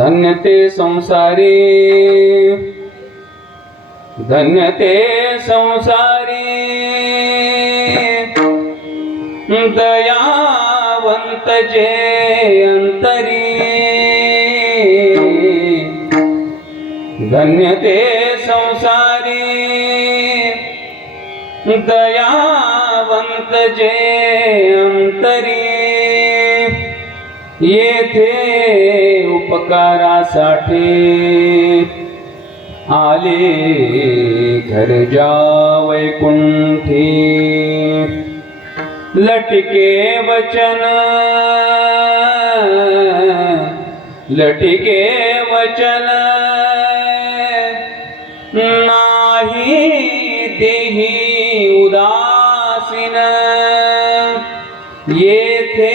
धन्य ते संसारी, धन्य ते संसारी, दयावंत जे अंतरी, धन्य ते संसारी, दयावंत जे अंतरी, येथे उपकारासाठी आले घरजा वैकुंठी, लटके वचन, लटके वचन, नाही देही उदासीन, येथे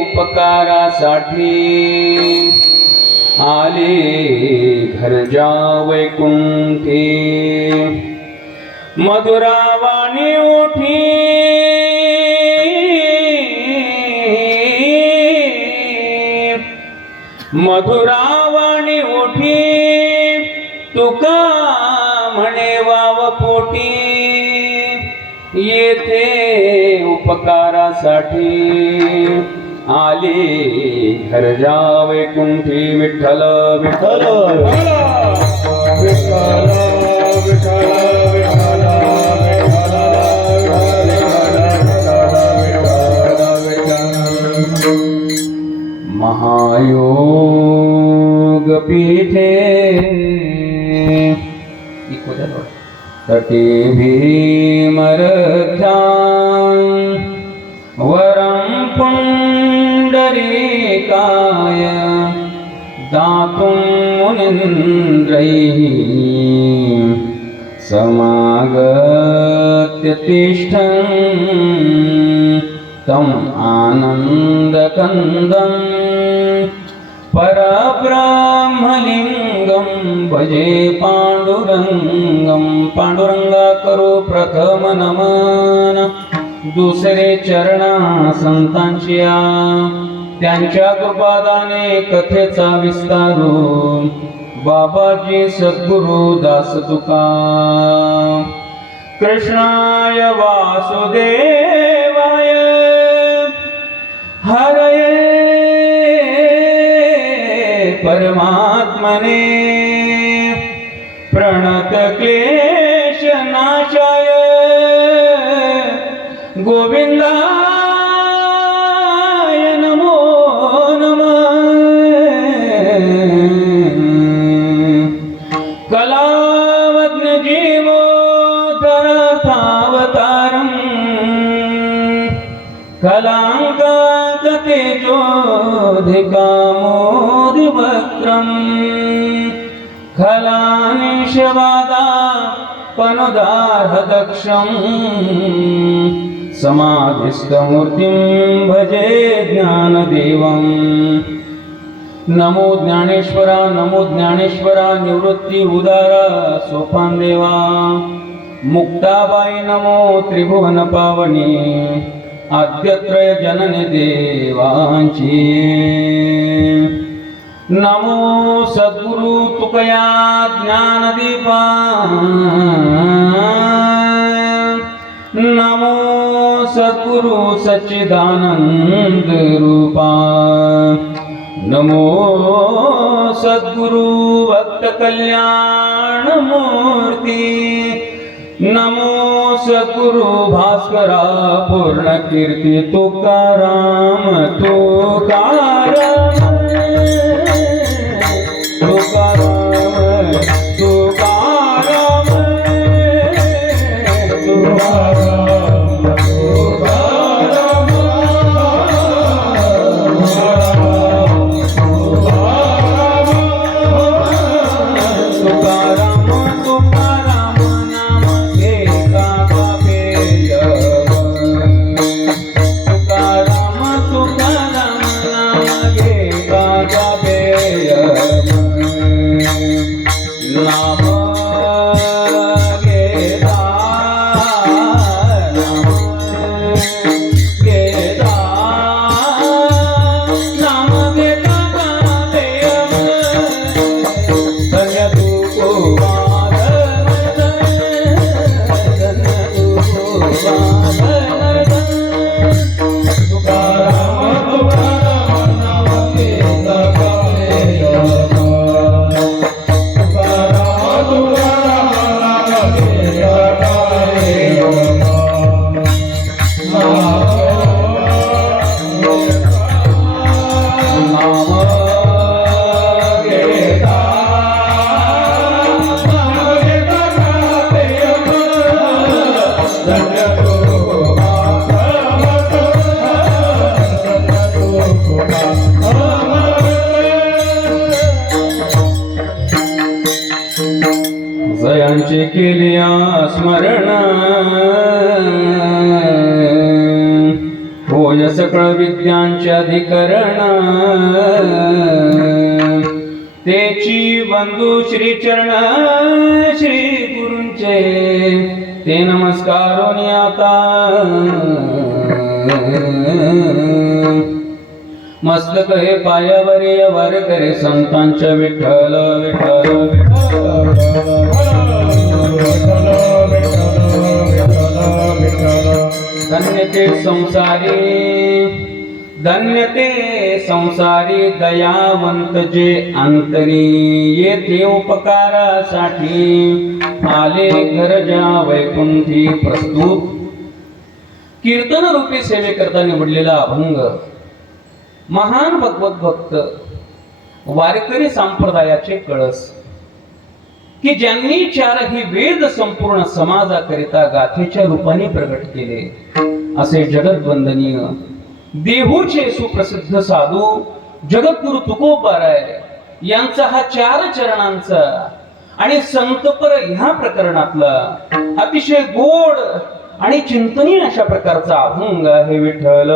उपकारासाठी आले घरजा वैकुंठी, मधुरावाणी ओठी, मधुरावाणी ओठी, तुका म्हणे वाव पोटी, येथे उपकारासाठी आले घरजा वैकुंठी, विठ्ठल विठ्ठल विठ्ठल विठ्ठल महायोग पीठे तटे भीमरथ्यां वरं पुंडरीकाय दातुं मुनीन्द्रैः समागत्य तिष्ठन् तम् आनन्दकन्दं परब्रह्मलिंगं भजे पांडुरंगं, पांडुरंगा करो प्रथम नमन, दुसरे चरणा संतांच्या, त्यांच्या कृपादाने कथेचा विस्तारू, बाबाजी सद्गुरु दास तुका, कृष्णाय वासुदेवाय हरये परमात्मने, प्रणत क्लेश नाशाय गोविंदाय नमो नमः, कलावज्ञ जीवोद्धरतावतारं, कलांक तेजोधिकामोदिवक्त्रं, खलानिशवादा पनुदार्हदक्षं, समाधिस्थमूर्तिं भजे ज्ञानदेवं, नमो ज्ञानेश्वरा, नमो ज्ञानेश्वरा, निवृत्ती उदारा सोपान देवा, मुक्ताबाई नमो त्रिभुवन पावनी, आद्यत्रय जननी देवांची, नमो सद्गुरु तुकया ज्ञानदीपा, नमो सद्गुरु सच्चिदानंद रूपा, नमो सद्गुरु भक्त कल्याण मूर्ती, नमो सद्गुरु भास्करा पूर्ण कीर्ती, तुकाराम तुकाराम तुकाराम तुकाराम तुकाराम तुकाराम तुकाराम तुकाराम नाम घे होय सकळ विद्यांचे अधिकरण तेची बंधू श्री चरण श्री गुरूंचे ते नमस्कारोनी आता मस्तक हे पायावरी वर करे संतांच्या विठ्ठल विठ्ठल धन्य ते संसारी दयावंत जे अंतरी येथे उपकारासाठी आले गरजा वैकुंठी प्रस्तुत कीर्तन रूपी सेवे करता निवडलेला अभंग महान भगवत भक्त वारकरी संप्रदायाचे कळस की ज्यांनी चारही वेद संपूर्ण समाजाकरिता गाथेच्या रूपाने प्रगट केले असे जगतवंदनीय देहूचे सुप्रसिद्ध साधू जगद्गुरु तुकोबाराय यांचा हा 4 चरणांचा आणि संतपर ह्या प्रकरणातला अतिशय गोड आणि चिंतनीय अशा प्रकारचा अभंग आहे विठ्ठल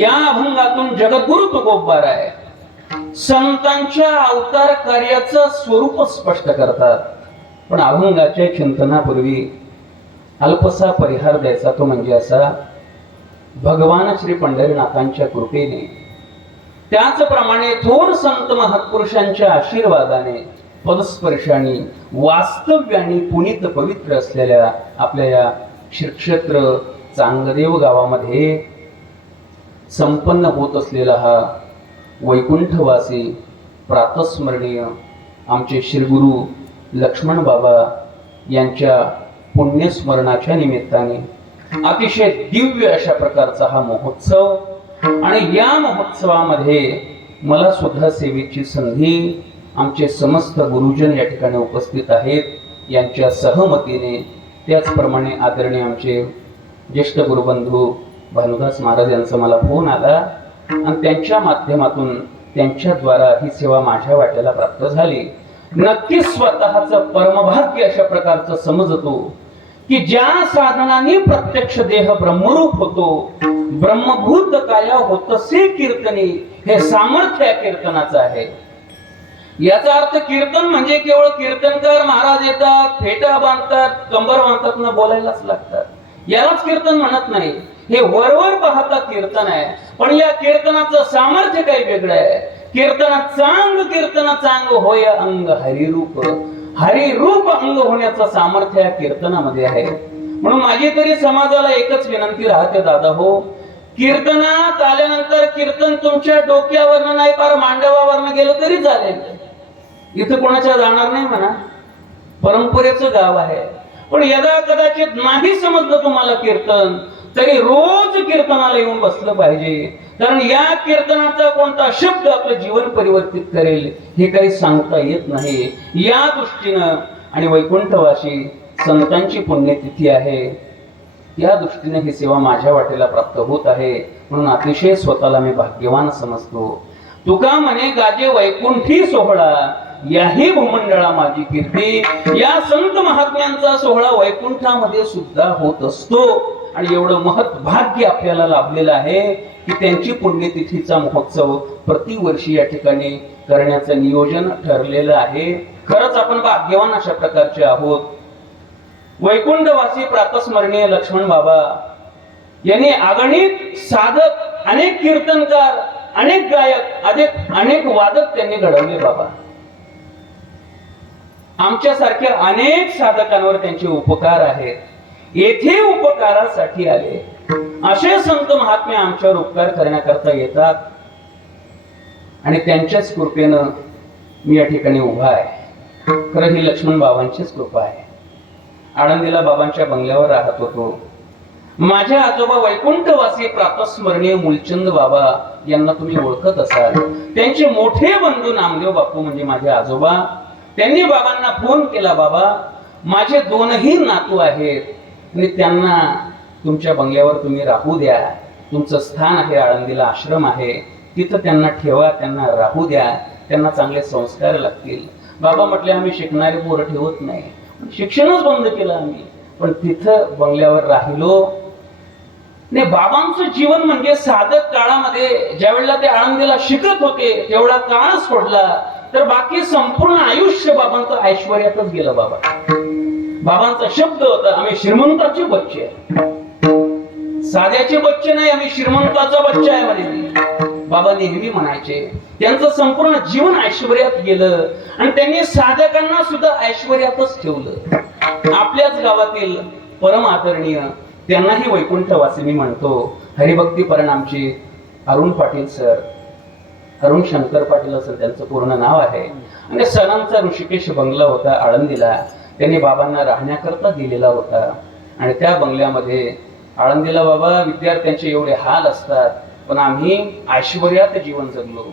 या अभंगातून जगद्गुरु तुकोबाराय संतांच्या अवतार कार्याचं स्वरूप स्पष्ट करतात. पण अभंगाच्या चिंतनापूर्वी अल्पसा परिहार द्यायचा तो म्हणजे असा, भगवान श्री पंढरीनाथांच्या कृपेने त्याचप्रमाणे थोर संत महत्पुरुषांच्या आशीर्वादाने पदस्पर्शाने वास्तव्याने पुनीत पवित्र असलेल्या आपल्या या श्रीक्षेत्र चांगदेव गावामध्ये संपन्न होत असलेला हा वैकुंठवासी प्रातस्मरणीय आमचे श्रीगुरु लक्ष्मण बाबा यांच्या पुण्यस्मरणाच्या निमित्ताने अतिशय दिव्य अशा प्रकारचा हा महोत्सव आणि या महोत्सवामध्ये मला सुद्धा सेवेची संधी आमचे समस्त गुरुजन या ठिकाणी उपस्थित आहेत यांच्या सहमतीने त्याचप्रमाणे आदरणीय आमचे ज्येष्ठ गुरुबंधू भानुदास महाराज यांचा मला फोन आला आणि त्यांच्या माध्यमातून त्यांच्याद्वारा ही सेवा माझ्या वाट्याला प्राप्त झाली. नक्कीच स्वतःचं परमभाग्य अशा प्रकारचं समजतो की ज्या साधनाने प्रत्यक्ष देह ब्रह्मरूप होतो, ब्रह्मभूत काया होतसे कीर्तनी, हे सामर्थ्य कीर्तनाचं आहे. याचा अर्थ कीर्तन म्हणजे केवळ कीर्तनकार महाराज येतात, फेटा बांधतात, कंबर बांधतात ना बोलायलाच लागतात, यालाच कीर्तन म्हणत नाही. हे वरवर पाहता कीर्तन आहे, पण या कीर्तनाचं सामर्थ्य काही वेगळं आहे. कीर्तना चांग होय अंग हरिरूप, हरिरूप अंग होण्याचं सामर्थ्य या कीर्तनामध्ये आहे. म्हणून माझी तरी समाजाला एकच विनंती राहते दादा हो, कीर्तनात आल्यानंतर कीर्तन तुमच्या डोक्यावरनं नाही पार मांडवावरनं गेलं तरी चालेल, इथं कोणाच्या जाणार नाही म्हणा, परंपरेचं गाव आहे. पण यदा कदाचित नाही समजलं तुम्हाला कीर्तन, तरी रोज कीर्तनाला येऊन बसलं पाहिजे. कारण या कीर्तनाचा कोणता शब्द आपलं जीवन परिवर्तित करेल हे काही सांगता येत नाही. या दृष्टीनं आणि वैकुंठवासी संतांची पुण्यतिथी आहे, या दृष्टीने ही सेवा माझ्या वाटेला प्राप्त होत आहे. म्हणून अतिशय स्वतःला मी भाग्यवान समजतो. तुका म्हणे गाजे वैकुंठी सोहळा, याही भूमंडळा माझी कीर्ती. या संत महात्म्यांचा सोहळा वैकुंठामध्ये सुद्धा होत असतो आणि एवढं महत् भाग्य आपल्याला लाभलेलं आहे की त्यांची पुण्यतिथीचा महोत्सव प्रतिवर्षी या ठिकाणी करण्याचं नियोजन ठरलेलं आहे. खरंच आपण भाग्यवान अशा प्रकारचे आहोत. वैकुंठवासी प्रातस्मरणीय लक्ष्मण बाबा यांनी अगणित साधक, अनेक कीर्तनकार, अनेक गायक, अनेक वादक त्यांनी घडवले. बाबा आमच्यासारख्या अनेक साधकांवर त्यांचे उपकार आहेत. येथे उपकारासाठी आले असे संत महात्मे आमच्यावर उपकार करण्याकरता येतात आणि त्यांच्याच कृपेनं मी या ठिकाणी उभा आहे. खरं ही लक्ष्मण बाबांचीच कृपा आहे. आळंदीला बाबांच्या बंगल्यावर राहत होतो. माझ्या आजोबा वैकुंठवासी प्रातस्मरणीय मूलचंद बाबा यांना तुम्ही ओळखत असाल. त्यांचे मोठे बंधू नामदेव बापू म्हणजे माझे आजोबा. त्यांनी बाबांना फोन केला, बाबा माझे 2ही नातू आहेत आणि त्यांना तुमच्या बंगल्यावर तुम्ही राहू द्या, तुमचं स्थान आहे, आळंदीला आश्रम आहे, तिथं त्यांना ठेवा, त्यांना राहू द्या, त्यांना चांगले संस्कार लागतील. बाबा म्हटले आम्ही शिकणारे पोरं ठेवत नाही, शिक्षणच बंद केलं आम्ही. पण तिथं बंगल्यावर राहिलो नाही. बाबांचं जीवन म्हणजे साधक काळामध्ये ज्या वेळेला ते आळंदीला शिकत होते तेवढा काळ सोडला तर बाकी संपूर्ण आयुष्य बाबांचं ऐश्वर्यातच गेलं. बाबांचा शब्द होता, आम्ही श्रीमंताचे बच्चे, साध्याचे बच्चे नाही, आम्ही श्रीमंताचा बच्चा आहे म्हणे. बाबा नेहमी म्हणायचे. त्यांचं संपूर्ण जीवन ऐश्वर्यात गेलं आणि त्यांनी साधकांना सुद्धा ऐश्वर्यातच ठेवलं. आपल्याच गावातील परम आदरणीय, त्यांनाही वैकुंठवासी मी म्हणतो, हरिभक्ती परिणामचे अरुण पाटील सर, अरुण शंकर पाटील असं त्यांचं पूर्ण नाव आहे. आणि सरांचा ऋषिकेश बंगला होता आळंदीला, त्यांनी बाबांना राहण्याकरता दिलेला होता. आणि त्या बंगल्यामध्ये आळंदीला बाबा विद्यार्थ्यांचे एवढे हाल असतात, पण आम्ही ऐश्वर्यात जीवन जगलो.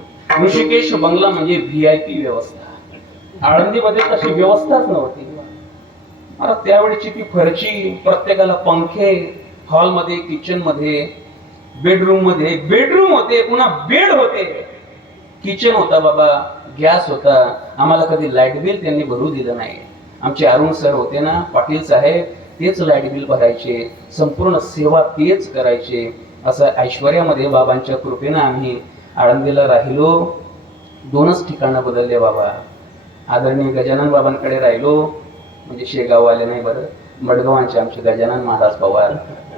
ऋषिकेश बंगला म्हणजे VIP व्यवस्था. आळंदीमध्ये तशी व्यवस्थाच नव्हती. आता त्यावेळेची ती फरची, प्रत्येकाला पंखे, हॉलमध्ये, किचन मध्ये, बेडरूम होते, पुन्हा बेड होते, किचन होता बाबा, गॅस होता. आम्हाला कधी लाईट बिल त्यांनी भरू दिलं नाही. आमचे अरुण सर होते ना, पाटील साहेब, तेच लाईट बिल भरायचे, संपूर्ण सेवा तेच करायचे. असं ऐश्वर्यामध्ये बाबांच्या कृपेनं आम्ही आळंदीला राहिलो. 2च ठिकाणं बदलले बाबा. आदरणीय गजानन बाबांकडे राहिलो, म्हणजे शेगाववाले नाही बरं, मडगावांचे आमचे गजानन महाराज पवार,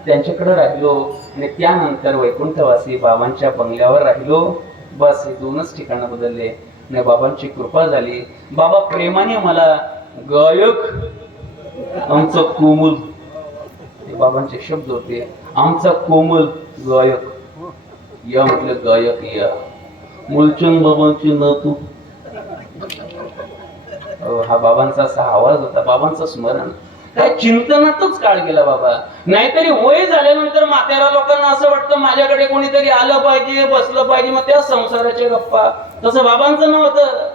त्यांच्याकडे राहिलो. आणि त्यानंतर वैकुंठवासी बाबांच्या बंगल्यावर राहिलो. बस हे 2च ठिकाणं बदलले. आणि बाबांची कृपा झाली. बाबा प्रेमाने मला गायक, आमचा कोमल, हे बाबांचे शब्द होते, आमचा कोमल गायक, या म्हटलं गायक या, मुलचंद बाबांची नातू. हा बाबांचा असा आवाज होता, बाबांचं स्मरण. काय चिंतनातच काळ गेला बाबा. नाहीतरी वय झाल्यानंतर म्हाताऱ्या लोकांना असं वाटतं माझ्याकडे कोणीतरी आलं पाहिजे, बसलं पाहिजे, मग त्या संसाराच्या गप्पा. तसं बाबांचं नव्हतं.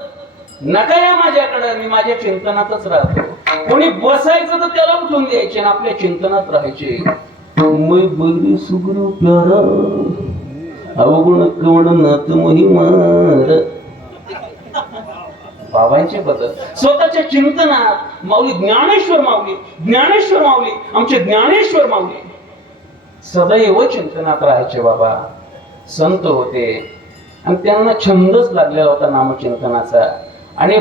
नका या माझ्याकडे, मी माझ्या चिंतनातच राहतो. कोणी बसायचं तर त्याला उठून द्यायचे आणि आपल्या चिंतनात राहायचे. मैं बली सुगरू प्यारा अवगुण कवण नात मोहिमार. बाबांचे बदल स्वतःच्या चिंतनात. माऊली ज्ञानेश्वर माऊली, आमचे ज्ञानेश्वर माऊली सदैव चिंतनात राहायचे बाबा. संत होते आणि त्यांना छंदच लागलेला होता नामचिंतनाचा. आणि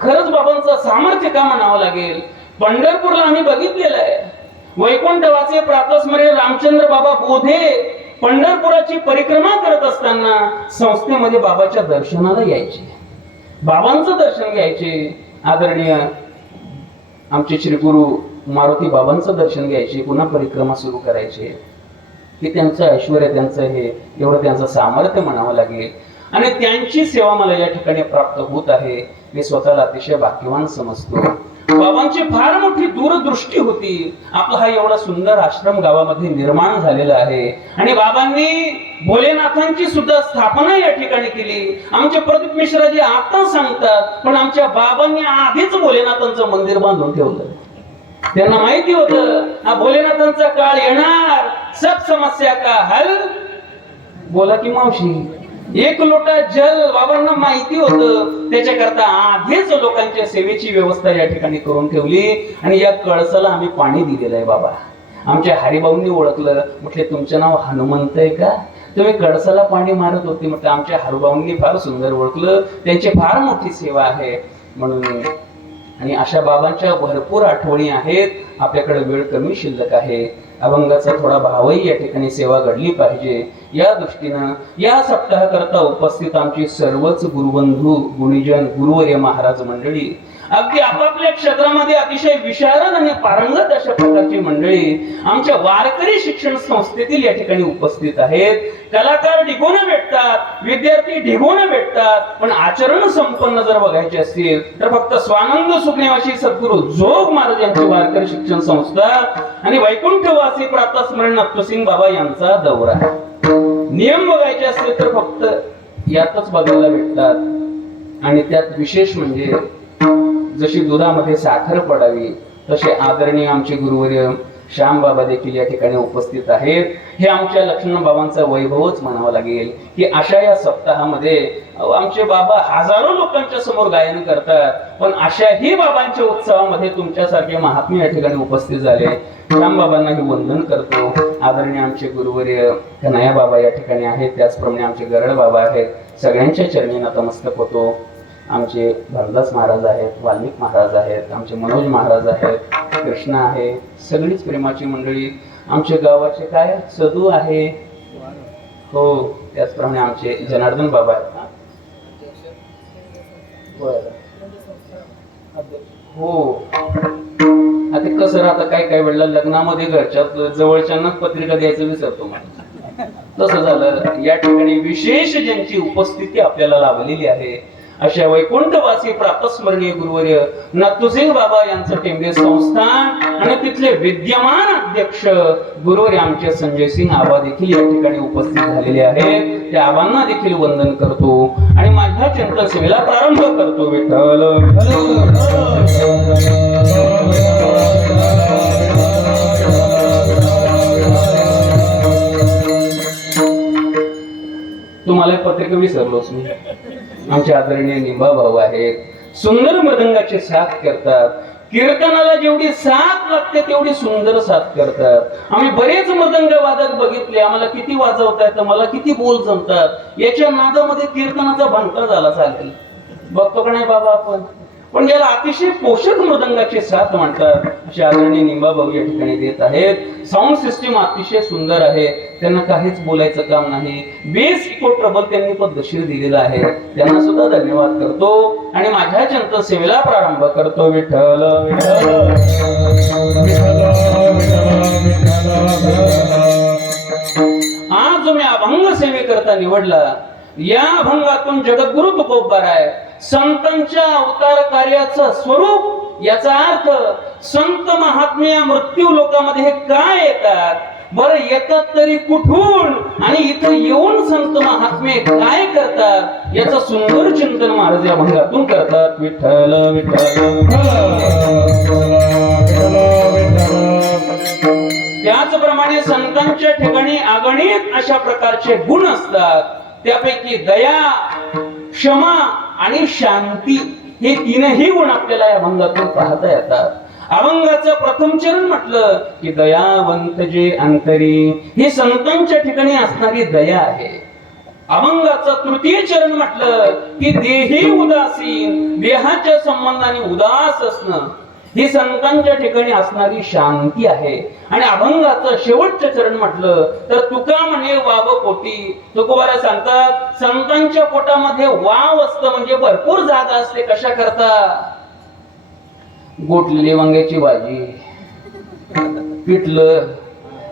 खरंच बाबांचं सामर्थ्य का म्हणावं लागेल. पंढरपूरला आम्ही बघितलेलं आहे. वैकुंठवासी प्रातस्मरणीय रामचंद्र बाबा बोधे पंढरपुराची परिक्रमा करत असताना संस्थेमध्ये बाबाच्या दर्शनाला यायचे, बाबांचं दर्शन घ्यायचे. आदरणीय आमचे श्री गुरु मारुती बाबांचं दर्शन घ्यायचे, पुन्हा परिक्रमा सुरू करायचे. हे त्यांचं ऐश्वर्य, त्यांचं हे एवढं त्यांचं सामर्थ्य म्हणावं लागेल. आणि त्यांची सेवा मला या ठिकाणी प्राप्त होत आहे. मी स्वतःला अतिशय भाग्यवान समजतो. बाबांची फार मोठी दूरदृष्टी होती. आपला हा एवढा सुंदर आश्रम गावामध्ये निर्माण झालेला आहे. आणि बाबांनी भोलेनाथांची सुद्धा स्थापना या ठिकाणी केली. आमचे प्रदीप मिश्राजी आता सांगतात, पण आमच्या बाबांनी आधीच भोलेनाथांचं मंदिर बांधून ठेवलं. त्यांना माहिती होतं हा भोलेनाथांचा काळ येणार, सब समस्या का हल. बोला की मावशी. एक लोटा जल बाबांना माहिती होतं. त्याच्याकरता आधीच लोकांच्या सेवेची व्यवस्था या ठिकाणी करून ठेवली. आणि या कळसाला आम्ही पाणी दिलेलं आहे बाबा. आमच्या हरिभाऊंनी ओळखलं, म्हटले तुमचं नाव हनुमंत आहे का, तुम्ही कळसाला पाणी मारत होते. म्हटलं आमच्या हरिभाऊंनी फार सुंदर ओळखलं, त्यांची फार मोठी सेवा आहे म्हणून. आणि अशा बाबांच्या भरपूर आठवणी आहेत. आपल्याकडे वेळ कमी शिल्लक आहे. अभंगाचा थोडा भावही या ठिकाणी सेवा घडली पाहिजे. या दृष्टीनं या सप्ताहाकरता उपस्थित आमची सर्वच गुरुबंधू, गुणीजन, गुरुवर्य महाराज मंडळी, अगदी आपापल्या क्षेत्रामध्ये अतिशय विशारद आणि पारंगत अशा प्रकारची मंडळी आमच्या वारकरी शिक्षण संस्थेतील या ठिकाणी उपस्थित आहेत. कलाकार ढिगोने भेटतात, विद्यार्थी ढिगोने भेटतात, पण आचरण संपन्न जर बघायचे असतील तर फक्त स्वानंद सुखनिवासी सद्गुरू जोग महाराज यांची वारकरी शिक्षण संस्था आणि वैकुंठवासी प्रातस्मरण नत्वसिंग बाबा यांचा दौरा. नियम बघायचे असतील तर फक्त यातच बघायला भेटतात. आणि त्यात विशेष म्हणजे जशी दुधामध्ये साखर पडावी तसे आदरणीय आमचे गुरुवर्य श्याम बाबा देखील या ठिकाणी उपस्थित आहेत. हे आमच्या लक्ष्मण बाबांचा वैभवच म्हणावा लागेल की अशा या सप्ताहामध्ये अहो, आमचे बाबा हजारो लोकांच्या समोर गायन करतात, पण अशाही बाबांच्या उत्सवामध्ये तुमच्यासारखे महात्मे या ठिकाणी उपस्थित झाले. रामबाबांनाही वंदन करतो. आदरणीय आमचे गुरुवर्य कन्हैया बाबा या ठिकाणी आहेत, त्याचप्रमाणे आमचे गरड बाबा आहेत. सगळ्यांच्या चरणी नतमस्तक होतो. आमचे भरदास महाराज आहेत, वाल्मिक महाराज आहेत, आमचे मनोज महाराज आहेत, कृष्णा आहे, सगळीच प्रेमाची मंडळी. आमच्या गावाचे काय सदू आहे, हो, त्याचप्रमाणे आमचे जनार्दन बाबा आहेत. हो, आता कसं राहतं, काय काय वेळेला लग्नामध्ये घरच्या जवळच्यांना पत्रिका द्यायचं विसरतो मला. तसं झालं. या ठिकाणी विशेष ज्यांची उपस्थिती आपल्याला लाभलेली आहे अशा वैकुंठवासी प्रातस्मरणीय गुरुवर्य नथुसिंग बाबा यांचं टेंबे संस्थान आणि तिथले विद्यमान अध्यक्ष गुरुवर्य आमचे संजय सिंग आबा देखील या ठिकाणी उपस्थित झालेले आहेत. त्या आबांना देखील वंदन करतो आणि माझ्या चिंतन सेवेला प्रारंभ करतो. विठ्ठल तुम्हाला पत्रिका विसरलोच मी. आमचे आदरणीय निंबा भाऊ आहेत, सुंदर मृदंगाची साथ करतात. कीर्तनाला जेवढी साथ लागते तेवढी सुंदर साथ करतात. आम्ही बरेच मृदंग वादक बघितले, आम्हाला किती वाजवता येतं, मला किती बोल जमतात. याच्या नादामध्ये कीर्तनाचा भांडा झाला चालेल, बघतो का नाही बाबा आपण. पण याला अतिशय पोषक मृदंगाची साथ म्हणतात. असे आदरणीय निंबा भाऊ या ठिकाणी देत आहेत. साऊंड सिस्टीम अतिशय सुंदर आहे, त्यांना काहीच बोलायचं काम नाही. बेस इको ट्रबल त्यांनी पद्धतशीर दिलेला आहे, त्यांना सुद्धा धन्यवाद करतो आणि माझ्या चिंतन सेवेला प्रारंभ करतो. विठ्ठल आज जो मी अभंग सेवेकरता निवडला, या अभंगातून जगद्गुरु तुकोबाराय संतांच्या अवतार कार्याचं स्वरूप, याचा अर्थ संत महात्मे मृत्यू लोकांमध्ये हे काय येतात, बरं येतात तरी कुठून, आणि इथं येऊन संत महात्मे काय करतात, याचं सुंदर चिंतन महाराज या अभंगातून करतात. विठ्ठल विठ्ठल. त्याचप्रमाणे संतांच्या ठिकाणी अगणित अशा प्रकारचे गुण असतात. त्यापैकी दया, क्षमा आणि शांती हे तीनही गुण आपल्याला या अभंगातून पाहता येतात. अभंगाचं प्रथम चरण म्हटलं की दयावंत जे अंतरी, ही संतांच्या ठिकाणी असणारी दया आहे. अभंगाचं तृतीय चरण म्हटलं की देही उदासीन, देहाच्या संबंधाने उदास असणं, ही संतांच्या ठिकाणी असणारी शांती आहे. आणि अभंगाचं शेवटचं चरण म्हटलं तर तुका म्हणे वाव पोटी. तुकोबारा सांगतात संतांच्या पोटामध्ये वाव असतं, म्हणजे भरपूर जागा असते. कशा करता? गोठलेली वांग्याची भाजी, पिठलं,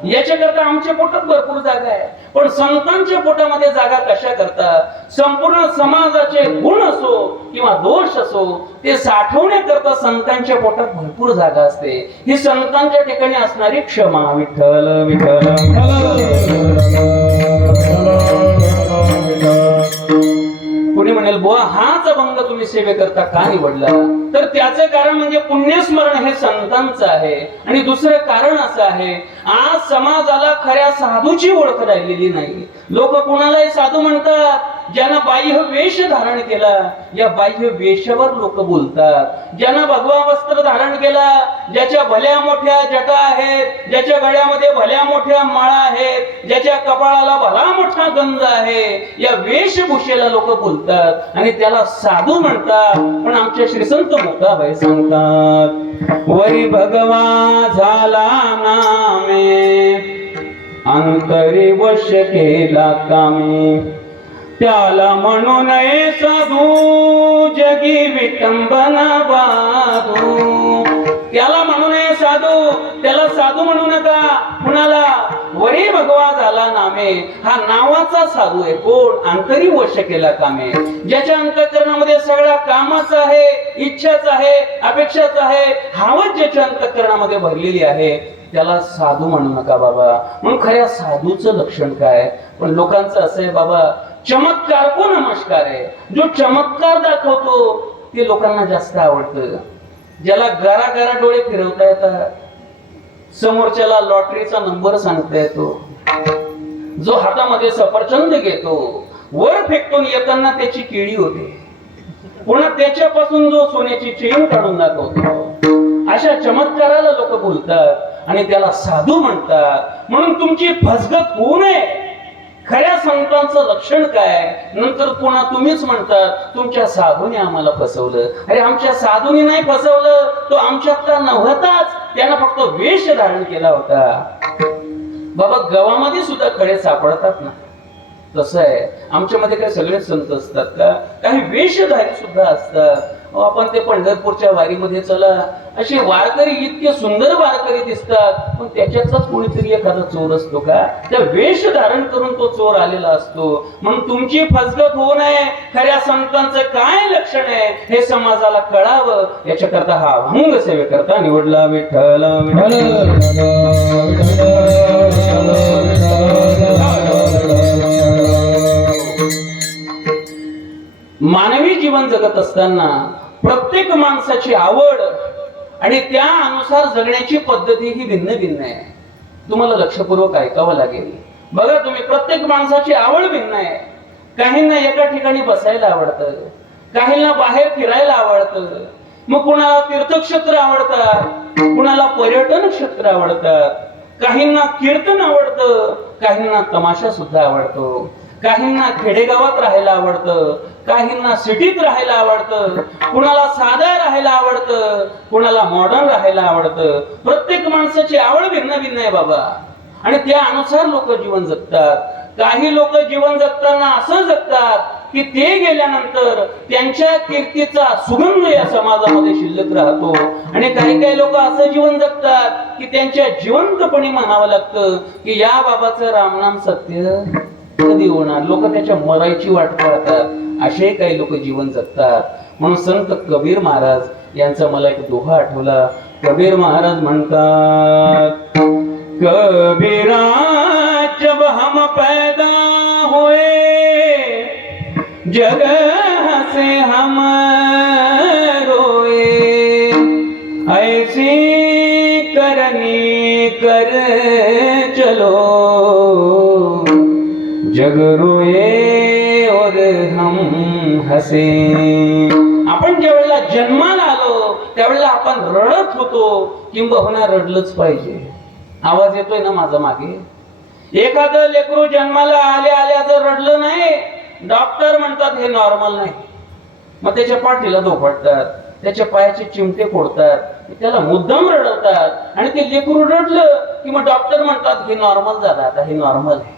याच्याकरता आमच्या पोटात भरपूर जागा आहे. पण संतांच्या पोटामध्ये जागा कशा करता? संपूर्ण समाजाचे गुण असो किंवा दोष असो, ते साठवण्याकरता संतांच्या पोटात भरपूर जागा असते. ही संतांच्या ठिकाणी असणारी क्षमा. विठ्ठल विठ्ठल. कुणी म्हणेल बुवा हाच अभंग तुम्ही सेवेकरता का निवडला? तर त्याचं कारण म्हणजे पुण्यस्मरण हे संतांचं आहे. आणि दुसरं कारण असं आहे, आज समाजाला खऱ्या साधूची ओळख राहिलेली नाही. लोक कुणालाही साधू म्हणतात. ज्यांना बाह्य वेश धारण केला, या बाह्य वेशावर लोक बोलतात. ज्यांना भगवा वस्त्र धारण केला, ज्याच्या भल्या मोठ्या जटा आहेत, ज्याच्या गळ्यामध्ये भल्या मोठ्या माळा आहेत, ज्याच्या कपाळाला भला मोठा गंध आहे, या वेशभूषेला लोक बोलतात आणि त्याला साधू म्हणतात. पण आमच्या श्रीसंत मुक्ताबाई सांगतात, वरी भगवा झाला नामे, अंतरी वश केला कामे, त्याला म्हणू नये साधू, जगी विटंबना बाधू. त्याला म्हणू नये साधू, त्याला साधू म्हणू नका. कुणाला? वरी भगवा झाला नामे, हा नावाचा साधू आहे. कोण? अंतरी वश केला कामे. ज्याच्या अंतःकरणामध्ये सगळा कामाचा आहे, इच्छाच आहे, अपेक्षाच आहे, हावच ज्याच्या अंतःकरणामध्ये भरलेली आहे, त्याला साधू म्हणू नका बाबा. म्हणून खऱ्या साधूचं लक्षण काय? पण लोकांचं असं आहे बाबा, चमत्कार को नमस्कार आहे. जो चमत्कार दाखवतो ते लोकांना जास्त आवडतं. ज्याला गरा डोळे फिरवता येतात, समोरच्याला लॉटरीचा नंबर सांगता येतो, जो हातामध्ये सफरचंद घेतो, वर फेकून येताना त्याची केळी होते, पुन्हा त्याच्यापासून जो सोन्याची चेन काढून दाखवतो. अशा चमत्काराला लोक बोलतात आणि त्याला साधू म्हणतात. म्हणून तुमची फसगत होऊ नये. खऱ्या संतांचं लक्षण काय? नंतर पुन्हा तुम्हीच म्हणतात तुमच्या साधूने आम्हाला फसवलं. अरे आमच्या साधूने नाही फसवलं, तो आमच्यातला नव्हताच, त्यानं फक्त वेश धारण केला होता. बाबा गावामध्ये सुद्धा खडे सापडतात ना. तसं आहे, आमच्या मध्ये काय सगळे संत असतात का? काही वेशधारी सुद्धा असतात. आपण ते पंढरपूरच्या वारीमध्ये चला, असे वारकरी इतके सुंदर वारकरी दिसतात, पण त्याच्यातच कोणीतरी एखादा चोर असतो का? त्या वेश धारण करून तो चोर आलेला असतो. म्हणून तुमची फसगत होऊ नये. खऱ्या संतांचं काय लक्षण आहे हे समाजाला कळावं, याच्याकरता हा अभंग सेवेकरता निवडला. विठ्ठल मानवी जीवन जगत असताना प्रत्येक माणसाची आवड आणि त्या अनुसार जगण्याची पद्धती ही भिन्न भिन्न आहे. तुम्हाला लक्षपूर्वक ऐकावं लागेल. बघा तुम्ही, प्रत्येक माणसाची आवड भिन्न आहे. काहींना एका ठिकाणी बसायला आवडतं, काहींना बाहेर फिरायला आवडतं, मग कुणाला तीर्थक्षेत्र आवडतात, कुणाला पर्यटन क्षेत्र आवडतात, काहींना कीर्तन आवडतं, काहींना तमाशा सुद्धा आवडतो, काहींना खेडेगावात राहायला आवडतं, काहींना सिटीत राहायला आवडतं, कुणाला साधं राहायला आवडतं, कुणाला मॉडर्न राहायला आवडतं. प्रत्येक माणसाची आवड भिन्न भिन्न आहे बाबा, आणि त्या अनुसार लोक जीवन जगतात. काही लोक जीवन जगताना असं जगतात की ते गेल्यानंतर त्यांच्या कीर्तीचा सुगंध या समाजामध्ये शिल्लक राहतो, आणि काही काही लोक असं जीवन जगतात की त्यांच्या जिवंतपणी म्हणावं लागतं की या बाबाचं रामनाम सत्य कधी होणार. लोक त्याच्या मरायची वाट पाहतात. असे काही लोक जीवन जगतात. म्हणून संत कबीर महाराज यांचा मला एक दोहा आठवला. कबीर महाराज म्हणतात, कबीरा जब हम पैदा हुए जग से हम रोए, ऐसी करनी कर चलो जग रोए और हम हसे. आपण ज्या वेळेला जन्माला आलो त्यावेळेला आपण रडत होतो, किंबहुना रडलंच पाहिजे. आवाज येतोय ना माझा मागे? एखादं लेकरू जन्माला आल्या आल्या जर रडलं नाही, डॉक्टर म्हणतात हे नॉर्मल नाही, मग त्याच्या पाठीला धोपटतात, त्याच्या पायाचे चिमटे फोडतात, त्याला मुद्दाम रडवतात, आणि ते लेकरू रडलं की मग डॉक्टर म्हणतात हे नॉर्मल झालं, आता हे नॉर्मल आहे.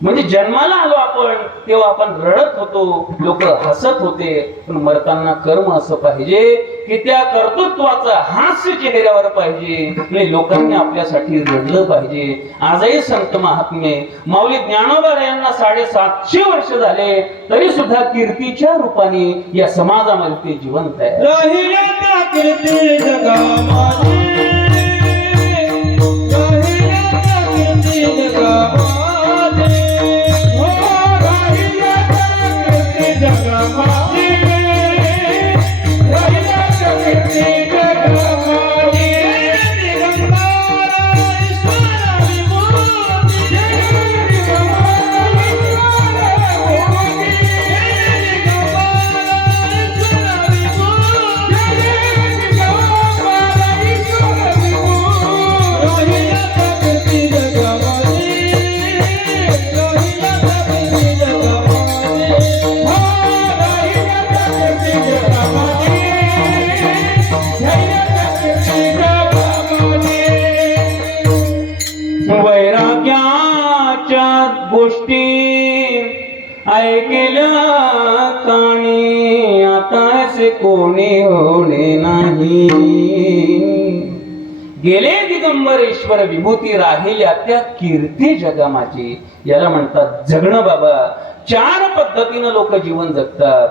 म्हणजे जन्माला आलो आपण तेव्हा आपण रडत होतो, लोक हसत होते, पण मरताना कर्म असं पाहिजे की त्या कर्तृत्वाचा हास्य चेहऱ्यावर पाहिजे, आणि लोकांनी आपल्यासाठी रडलं पाहिजे. आजही संत महात्मे माऊली ज्ञानोबा यांना 750 वर्ष झाले तरी सुद्धा कीर्तीच्या रूपाने या समाजामध्ये ते जिवंत आहे. गोष्टी ऐकल्या काणी आता असे कोणी होणे नाही. गेले दिगंबर ईश्वर विभूती राहिल्या त्या कीर्ती जगामाची. याला म्हणतात जगणं बाबा. 4 पद्धतीनं लोक जीवन जगतात.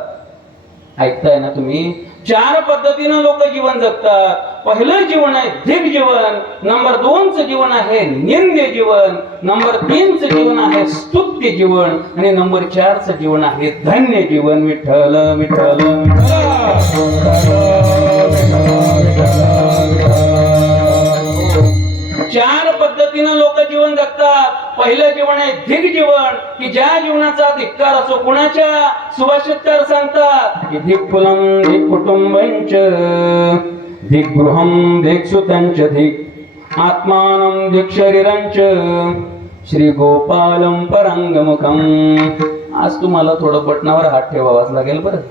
ऐकताय ना तुम्ही? 4 पद्धतीनं लोक जीवन जगतात. पहिलं जीवन आहे धिक जीवन, नंबर 2चं जीवन आहे निंद्य जीवन, नंबर 3चं जीवन आहे स्तुत्य जीवन, आणि नंबर 4चं जीवन आहे धन्य जीवन. विठ्ठल विठ्ठल चार पद्धतीनं लोक जीवन जगतात. पहिलं जीवन आहे धिक जीवन, की ज्या जीवनाचा धिक्कार असो, कुणाच्या सुभाषितकार सांगतात की धिक कुलम धिक कुटुंबंच धिक गृहम धिक सुतंच धिक आत्मानं धिक शरीरंच श्री गोपालम परांगमुखम. आज तुम्हाला थोडं बटनावर हात ठेवावाच लागेल बरं.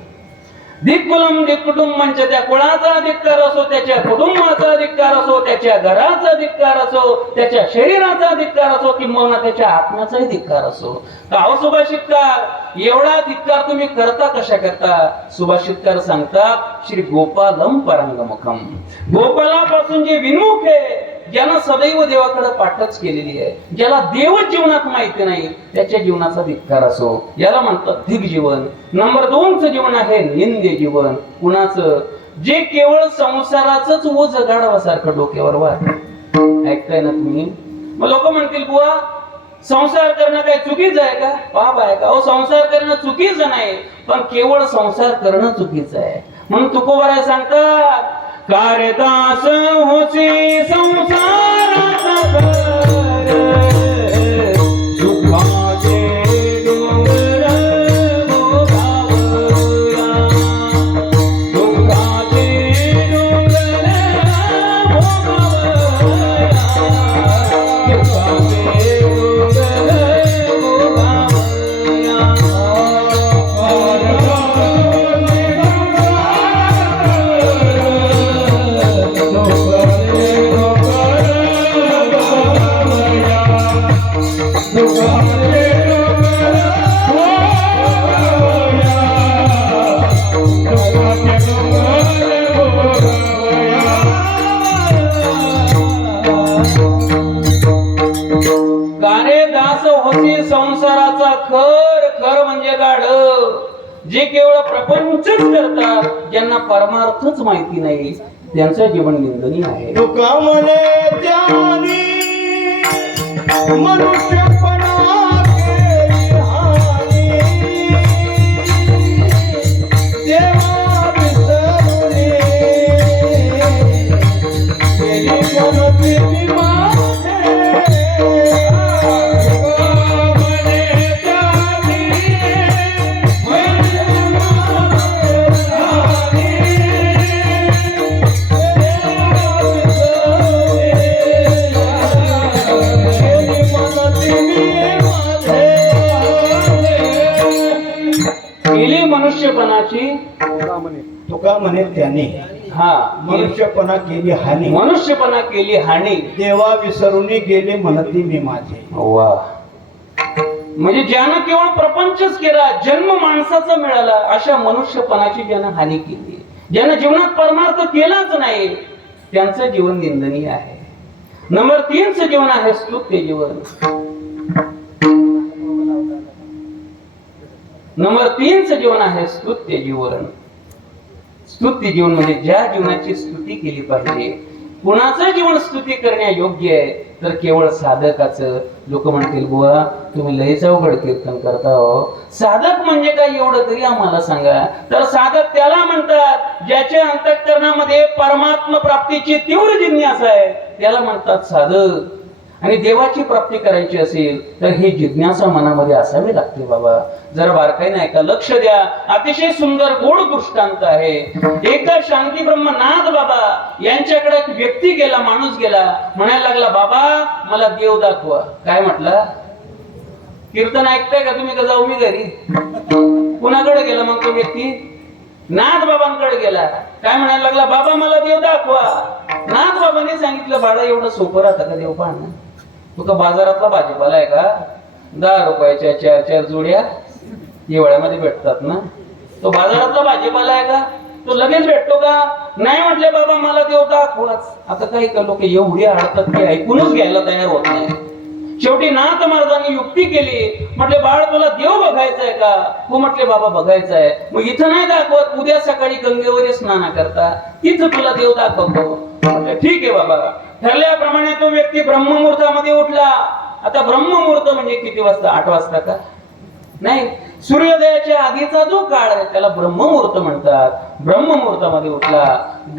धिक्कुलम धिक कुटुंबांच्या, त्या कुळाचा धिक्कार असो, त्याच्या कुटुंबाचा धिक्कार असो, त्याच्या घराचा धिक्कार असो, त्याच्या शरीराचा धिक्कार असो, किंवा त्याच्या आत्म्याचाही धिक्कार असो. अहो सुभाषितकार, एवढा धिक्कार तुम्ही करता कशा करता? सुभाषितकार सांगतात श्री गोपालम परांगमुखम. गोपालापासून जे विमुख आहे, ज्यानं सदैव देवाकडे पाठच केलेली आहे, ज्याला देवच जीवनात माहिती नाही, त्याच्या जीवनाचा धिक्कार असो. याला म्हणतात धिक जीवन. नंबर 2चं जीवन आहे निंद्य जीवन. कुणाचं? जे केवळ संसाराचंच ओझ गाढवासारखं डोक्यावर वाढ. ऐकताय ना तुम्ही? मग लोक म्हणतील बुवा संसार करणं काही चुकीचं आहे का, पाप आहे का? अहो संसार करणं चुकीचं नाही, पण केवळ संसार करणं चुकीचं आहे. म्हणून तुकोबाराय सांगतात कार्यदास होसी संसाराचा घर, दुःखाचे डोंगर भोगावया, दुःखाचे डोंगर भोगावया, दुःखाचे डोंगर भोगावया. कार्यदास होती संसाराचा खर, खर म्हणजे गाढव. जे केवळ प्रपंचच करतात, ज्यांना परमार्थच माहिती नाही, त्यांचं जीवन निंदनीय आहे. तुका म्हणे त्यानी मनुष्यपणा केली हानी, देवा विसरुनी केली मनती माझे. केली मनुष्यपणाची, तुका म्हणे त्याने हा मनुष्यपणा केली हानी, मनुष्यपणा केली हानी, देवा विसरूनी गेले म्हणती मी माझे. वा. म्हणजे ज्यानं केवळ प्रपंचच केला, जन्म माणसाचा मिळाला, अशा मनुष्यपणाची ज्यानं हानी केली, ज्यानं जीवनात परमार्थ केलाच नाही, त्यांचं जीवन निंदनीय आहे. नंबर 3चं जीवन आहे स्तुत्य जीवन. नंबर 3चं जीवन आहे स्तुत्य जीवन. स्तुत्य जीवन म्हणजे ज्या जीवनाची स्तुती केली पाहिजे. कुणाचं जीवन स्तुती करण्यायोग्य आहे? तर केवळ साधकाचं. लोक म्हणतील बुवा तुम्ही लयच अवघड कीर्तन करता हो. साधक म्हणजे काय एवढं तरी आम्हाला सांगा. तर साधक त्याला म्हणतात ज्याच्या अंतःकरणामध्ये परमात्मा प्राप्तीची तीव्र जिज्ञासा आहे, त्याला म्हणतात साधक. आणि देवाची प्राप्ती करायची असेल तर ही जिज्ञासा मनामध्ये असावी लागते बाबा. जरा बारकाईने ऐका, लक्ष द्या. अतिशय सुंदर गोड दृष्टांत आहे. एका शांती ब्रह्मनाथ बाबा यांच्याकडे एक व्यक्ती गेला, माणूस गेला, म्हणायला लागला बाबा मला देव दाखवा. काय म्हटला? कीर्तन ऐकताय का तुम्ही? का जाऊ मी घरी? कुणाकडे गेला मग तो व्यक्ती? नाथ बाबांकडे गेला. काय म्हणायला लागला? बाबा मला देव दाखवा. नाथ बाबांनी सांगितलं बाळा एवढं सोपं राहतं का देव पाहणं? तुका बाजारातला भाजीपाला आहे का? 10 रुपयाच्या 4-4 जोड्या हिवाळ्यामध्ये भेटतात ना. तो बाजारातला भाजीपाला आहे का? तो लगेच भेटतो का? नाही म्हटले बाबा मला देव दाखवाच. आता काही का लोक एवढी आडतात की ऐकूनच घ्यायला तयार होत नाही. शेवटी नाथ महाराजांनी युक्ती केली. म्हटले बाळ तुला देव बघायचा आहे का? हो म्हटले बाबा बघायचा आहे. मग इथं नाही दाखवत, उद्या सकाळी गंगेवर स्नान करता, तिथं तुला देव दाखवतो. म्हटले ठीक आहे बाबा. ठरल्याप्रमाणे तो व्यक्ती ब्रह्ममुहूर्तामध्ये उठला. आता ब्रह्ममुहूर्त म्हणजे किती वाजता? 8 वाजता का? नाही, सूर्योदयाच्या आधीचा जो काळ आहे त्याला ब्रह्ममुहूर्त म्हणतात. ब्रह्ममुहूर्तामध्ये उठला,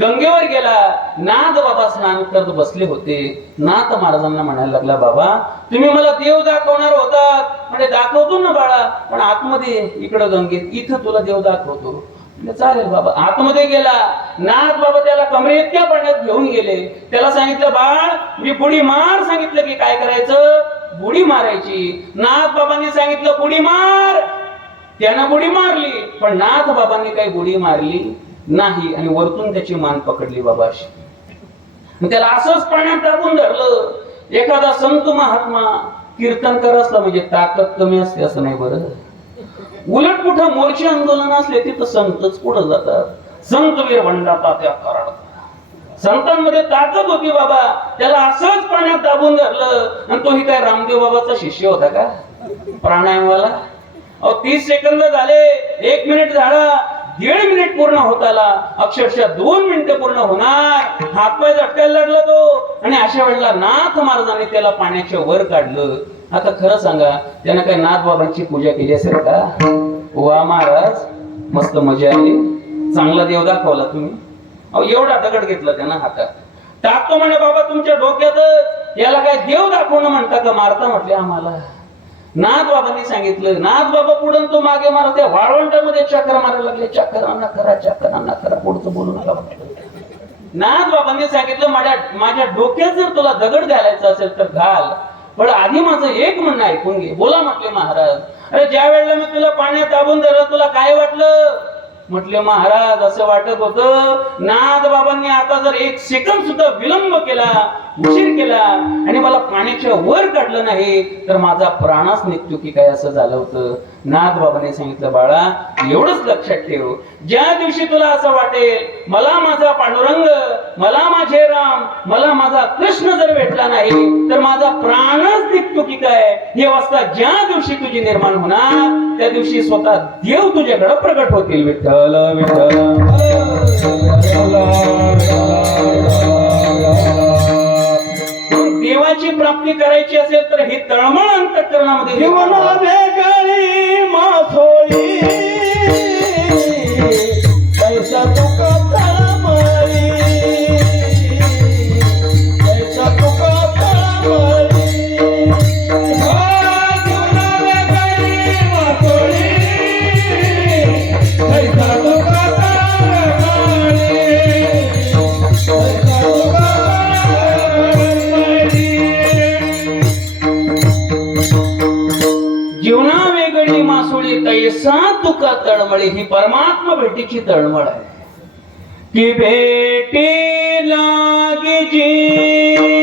गंगेवर गेला. नाथ बाबा स्नान करत बसले होते. नाथ महाराजांना म्हणायला लागला, बाबा तुम्ही मला देव दाखवणार होतात. म्हणजे दाखवतो ना बाळा, पण आतमध्ये इकडं गंगेत, इथं तुला देव दाखवतो. म्हणजे चालेल बाबा. आतमध्ये गेला. नाथ बाबा त्याला कमरे इतक्या पाण्यात घेऊन गेले. त्याला सांगितलं, बाळ मी बुडी मार. सांगितलं की काय करायचं? बुडी मारायची. नाथ बाबांनी सांगितलं बुडी मार. त्यानं बुडी मारली, पण नाथ बाबांनी काही बुडी मारली नाही आणि वरतून त्याची मान पकडली बाबाशी. त्याला असंच पाण्यात टाकून धरलं. एखादा संत महात्मा कीर्तनकर असला म्हणजे ताकद कमी असते असं नाही बरं. उलट कुठं मोर्चे आंदोलन असले तिथं संतच पुढे जातात. संत वीर भंडाता त्या कराड. संतांमध्ये ताकद होती बाबा. त्याला असंच पाण्यात दाबून धरलं. आणि तोही काय रामदेव बाबाचा शिष्य होता का प्राणायामवाला? 30 सेकंद झाले, 1 मिनिट झाला, 1.5 मिनिट पूर्ण होत आला, अक्षरशः 2 मिनिटं पूर्ण होणार. हातपाय झटकायला लागला तो. आणि अशा वेळेला नाथ महाराजांनी त्याला पाण्याच्या वर काढलं. आता खरं सांगा, त्यानं काय नाथ बाबांची पूजा केली असेल का? वा महाराज, मस्त मजा आली, चांगला देव दाखवला तुम्ही. एवढा दगड घेतला त्यानं हातात. टाकतो म्हणे बाबा तुमच्या डोक्यात. याला काय देव दाखवणं म्हणता का? मारता म्हटले आम्हाला. नाथ बाबांनी सांगितलं. नाथ बाबा पुढे तो मागे मारत त्या वाळवंटामध्ये चक्कर मारायला लागले. चक्करांना करा, चक्करांना करा, पुढचं बोलू नका. नाथ बाबांनी सांगितलं, माझ्या डोक्यात जर तुला दगड घालायचा असेल तर घाल, पण आधी माझं एक म्हणणं ऐकून घे. बोला म्हटले महाराज. अरे ज्या वेळेला मी तुला पाण्यात दाबून धरलं तुला काय वाटलं? म्हटले महाराज असं वाटत होतं नाथ बाबांनी आता जर 1 सेकंद सुद्धा विलंब केला, उशीर केला आणि मला पाण्याच्या वर काढलं नाही तर माझा प्राणच निघतो की काय, असं झालं होतं. नाथ बाबांनी सांगितलं, बाळा एवढंच लक्षात ठेव, ज्या दिवशी तुला असं वाटेल मला माझा पांडुरंग, मला माझे राम, मला माझा कृष्ण जर भेटला नाही तर माझा प्राणच निघतो की काय, ही अवस्था ज्या दिवशी तुझी निर्माण होणार त्या दिवशी स्वतः देव तुझ्याकडे प्रकट होतील. विठ्ठल विठ्ठल. देवाची प्राप्ती करायची असेल तर ही तळमळ अंतःकरणामध्ये जीवन वेगळी माथोळी, पैसा तुका तळमळी, पैसा तुका तळमळी. जीवन वेगळी माथोळी, पैसा तुका तळमळी, पैसा तुका जीवना वेगळी मासोळी तैसा तुका तळमळी. ही परमात्मा भेटीची तळमळ आहे. की भेटी लागे जीवा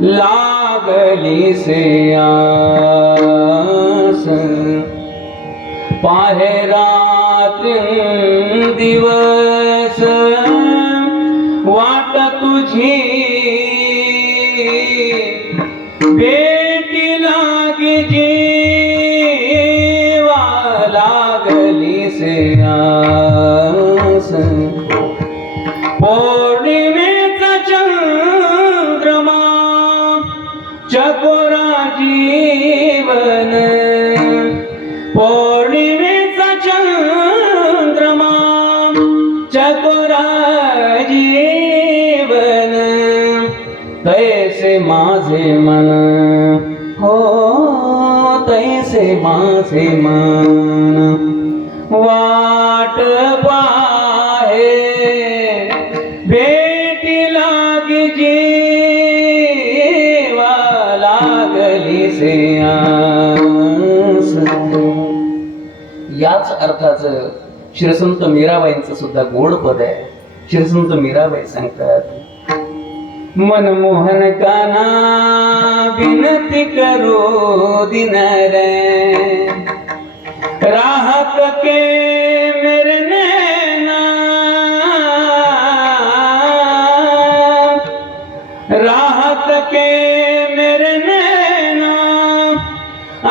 लागली से आस, पाहे रात्र दिवस वाट तुझी, भेटी लागे जीवा लागली से आस, पौर्णिमेचा चंद्रमा चकोरा जीवन, पौर्णिमेचा चंद्रमा चकोरा जीवन, तैसे माझे मन हो, तैसे माझे मन वाट पाहे, भेटी लागी जीवा लागली से आस. याच अर्थाचं श्रीसंत मीराबाईंचं सुद्धा गोड पद आहे. श्रीसंत मीराबाई सांगतात, मनमोहन काना विनती करो दिन रे, राहत के मेरे नैना, राहत के मेरे नैना,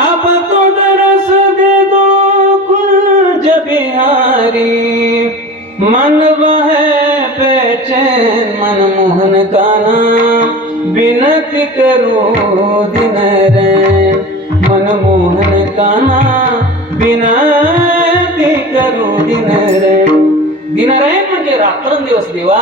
अब तो दरस दे दो कुंज बिहारी, मन वह बेचैन मनमोहन काना विनती करो दिन रे, मनमोहन काना विनंती करू दिनरायण म्हणजे रात्रंदिवस देवा,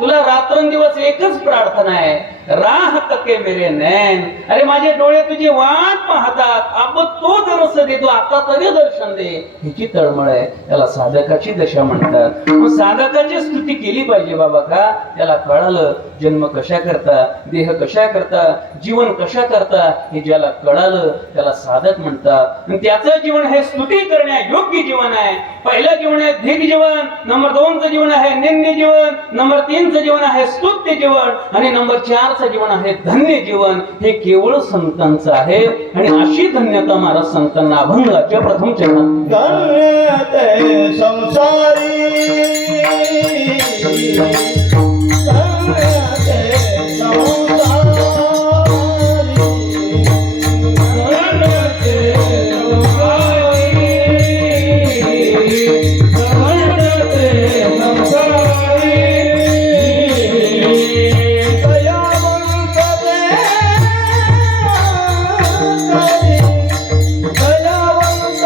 तुला रात्रंदिवस एकच प्रार्थना आहे, राह तके मेरे नैन. अरे माझे डोळे तुझी वाट पाहतात, अब तो दर्श देतो, आता तरी दर्शन दे. हिची तळमळ आहे, त्याला साधकाची दशा म्हणतात. मग साधकाची स्तुती केली पाहिजे बाबा का? त्याला कळालं जन्म कशा करता, देह कशा करता, जीवन कशा करता, हे ज्याला कळालं त्याला साधक म्हणतात. आणि त्याचं जीवन हे स्तुती करण्या योग्य जीवन आहे. पहिलं जीवन आहे धिक जीवन, नंबर 2चं जीवन आहे निंद्य जीवन, नंबर 3चं जीवन आहे स्तुत्य जीवन, आणि नंबर 4चं जीवन आहे धन्य जीवन. हे केवळ संतांचं आहे. आणि अशी धन्यता महाराज संतांना अभंगाच्या प्रथम चरणात. धन्य ते संसारी, धन्य ते संसारी, धन्य ते संसारी, धन्य ते संसारी. दयावंत देव, दयावंत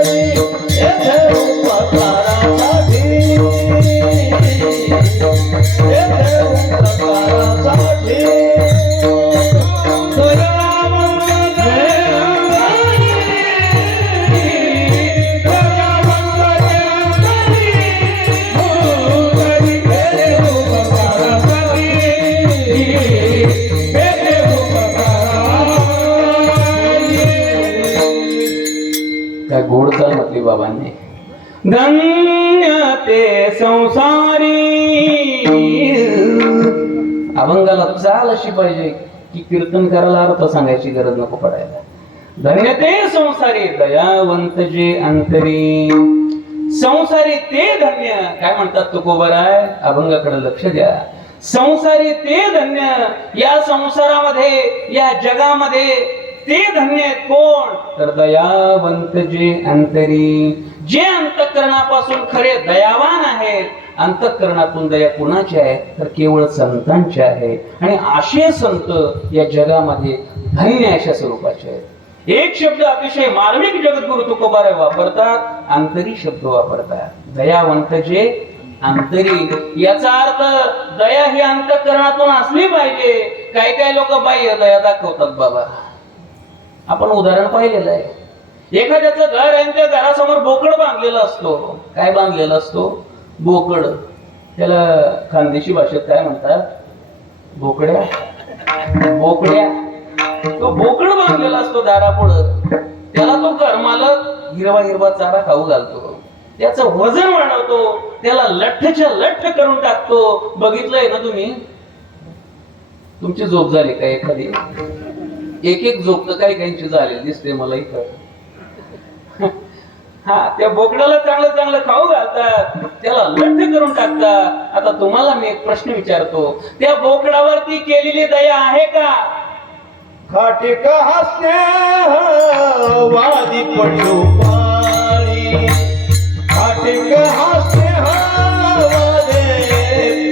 देव, येथे उपकारासाठी, येथे उपकारासाठी. दयावंत देव, दयावंत देव, येथे उपकारासाठी, येथे उपकारासाठी. काय गोड चाल म्हटली बाबांनी. धन्य ते संसारी. अभंगाला चाल अशी पाहिजे की कीर्तन करायला अर्थ सांगायची गरज नको पडायला. धन्य ते संसारी, दयावंत जे अंतरी. संसारी ते धन्य. काय म्हणतात तुकोबराय? अभंगाकडे लक्ष द्या. संसारी ते धन्य. या संसारामध्ये, या जगामध्ये ते धन्य आहेत कोण? तर दयावंत जे अंतरी. जे अंतःकरणापासून खरे दयावान आहेत. अंतःकरणातून दया कुणाची आहे? तर केवळ संतांची आहे. आणि असे संत या जगामध्ये धन्य अशा स्वरूपाचे आहेत. एक शब्द अतिशय मार्मिक जगद्गुरु तुकोबाराय वापरतात, अंतरी शब्द वापरतात. दयावंत जे अंतरी. याचा अर्थ दया ही अंतःकरणातून असली पाहिजे. काही काही लोक बाह्य दया दाखवतात बाबा. आपण उदाहरण पाहिलेलं आहे. एखाद्याचं घर आहे, त्या घरासमोर बोकड बांधलेला असतो. काय बांधलेला असतो? बोकड. त्याला खानदेशी भाषेत काय म्हणतात? बोकड्या. बोकड्या. तो बोकड बांधलेला असतो दारापुढं. त्याला तो घरमालक हिरवा हिरवा चारा खाऊ घालतो, त्याचं वजन वाढवतो, त्याला लठ्ठच्या लठ्ठ करून टाकतो. बघितलंय ना तुम्ही? तुमची झोप झाली का एखादी? एक एक झोप तर काही काहींची झालेली दिसते मला इथं. हा, त्या बोकडाला चांगलं चांगलं खाऊ घालतात, त्याला लठ्ठ करून टाकतात. आता तुम्हाला मी एक प्रश्न विचारतो, त्या बोकडावरती केलेली दया आहे का? खाटिक हसने वादी पशुपाळी, खाटिक हसने वादे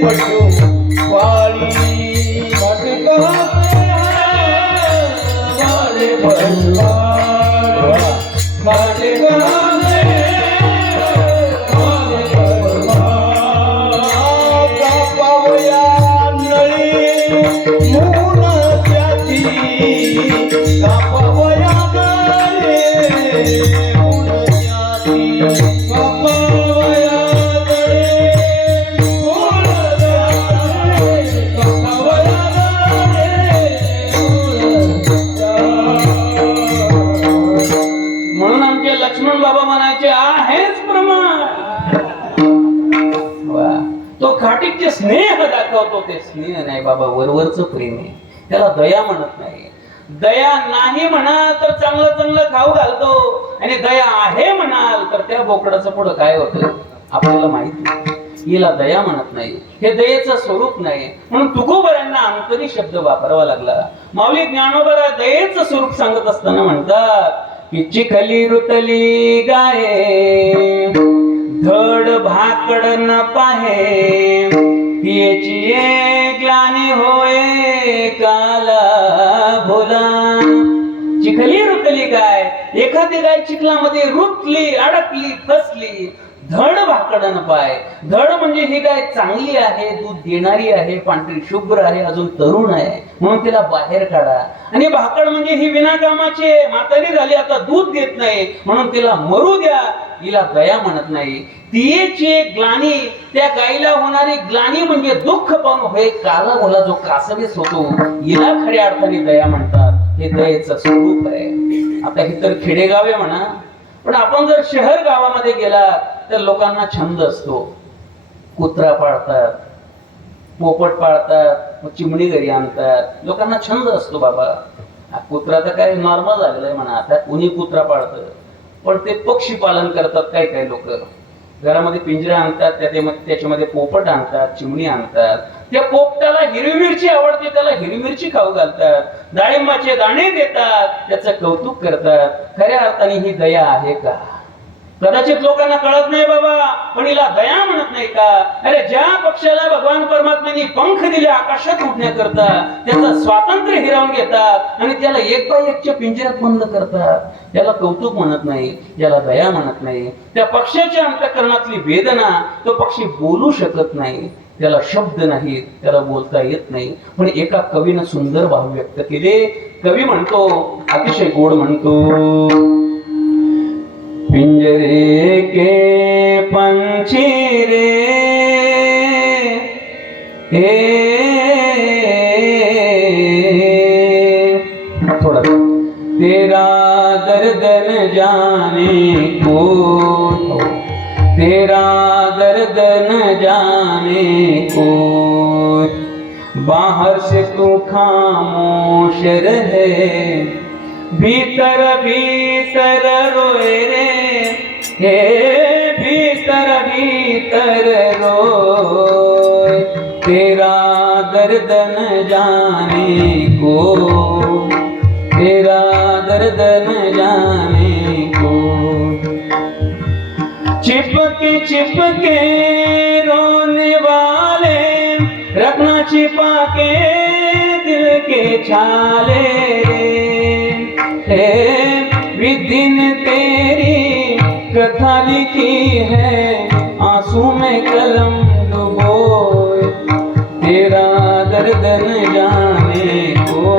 पशुपाळी, खाटिक हसने वादे पशुपाळी, खाटिक हसने वादे पशुपाळी. कापावया नळी मूल त्याची, कापावया नळी मूल त्याची, कापावया नळी मूल त्याची, कापावया नळी मूल त्याची. म्हणून आमचे लक्ष्मण बाबा म्हणायचे आहेच प्रमाण. वा. तो खाटीकचे स्नेह दाखवतो. ते स्नेह नाही बाबा, वरवरचं प्रेम आहे. त्याला दया म्हणत नाही. दया नाही म्हणाल तर चांगलं चांगलं खाऊ घालतो, आणि दया आहे म्हणाल तर त्या बोकडाचं पुढं काय होतं आपल्याला माहित नाही. हिला दया म्हणत नाही. हे दयेचं स्वरूप नाही. म्हणून तुकोबरांना अंतरी शब्द वापरावा लागला. माऊली ज्ञानोबा दयेचं स्वरूप सांगत असताना म्हणतात की चिखली रुतली गाये, धड भाकड न पाहे, याची ग्लानी होय काला भोला. एखादी गाय चिखलामध्ये रुतली, अडकली, फसली, धड भाकडन पाय. धड म्हणजे ही गाय चांगली आहे, दूध देणारी आहे, पांढरी शुभ्र आहे, अजून तरुण आहे, म्हणून तिला बाहेर काढा. आणि भाकड म्हणजे ही विनाकामाची म्हातारी झाली, आता दूध देत नाही, म्हणून तिला मरू द्या. हिला दया म्हणत नाही. तिची ग्लानी, त्या गायीला होणारी ग्लानी म्हणजे दुःख पाहून होय काला बोला जो कासवीस होतो, हिला खऱ्या अर्थाने दया म्हणतात. हे दयेचं स्वरूप आहे. आता ही तर खेडेगाव आहे म्हणा, पण आपण जर शहर गावामध्ये गेला तर लोकांना छंद असतो. कुत्रा पाळतात, पोपट पाळतात, मग चिमणी घरी आणतात. लोकांना छंद असतो बाबा. कुत्रा तर काय नॉर्मल झालेलं आहे म्हणा, आता कुणी कुत्रा पाळतं. पण ते पक्षी पालन करतात काय काय लोक. घरामध्ये पिंजरा आणतात, त्याच्यामध्ये पोपट आणतात, चिमणी आणतात. त्या पोपटाला हिरवी मिरची आवडते, त्याला हिरवी मिरची खाऊ घालतात, डाळिंबाचे दाणे देतात, त्याचं कौतुक करतात. खऱ्या अर्थाने ही दया आहे का? कदाचित लोकांना कळत नाही बाबा, पण हिला दया म्हणत नाही का? अरे ज्या पक्षाला भगवान परमात्म्यांनी पंख दिले आकाशात उडण्याकरता, त्याचं स्वातंत्र्य हिरावून घेतात आणि त्याला एक बाय एकच्या पिंजऱ्यात बंद करतात, याला कौतुक म्हणत नाही, याला दया म्हणत नाही. त्या पक्षाच्या अंतःकरणातली वेदना तो पक्षी बोलू शकत नाही, त्याला शब्द नाहीत, त्याला बोलता येत नाही. पण एका कवीनं सुंदर भाव व्यक्त केले. कवी म्हणतो, अतिशय गोड म्हणतो, पिंजरे के पंछी रे हे थोड़ा तेरा दर्द न जाने को, तेरा दर्द न जाने को, बाहर से तू खामोश रहे, भीतर भीतर रोए रे, हे भीतर भीतर रोए, तेरा दर्द न जाने को, तेरा दर्द न जाने को. चिपके चिपके रोने वाले, रखना छिपा के दिल के छाले रे, विधि ने तेरी कथा लिखी है, आंसू में कलम डुबोए, तेरा दर्द न जाने को,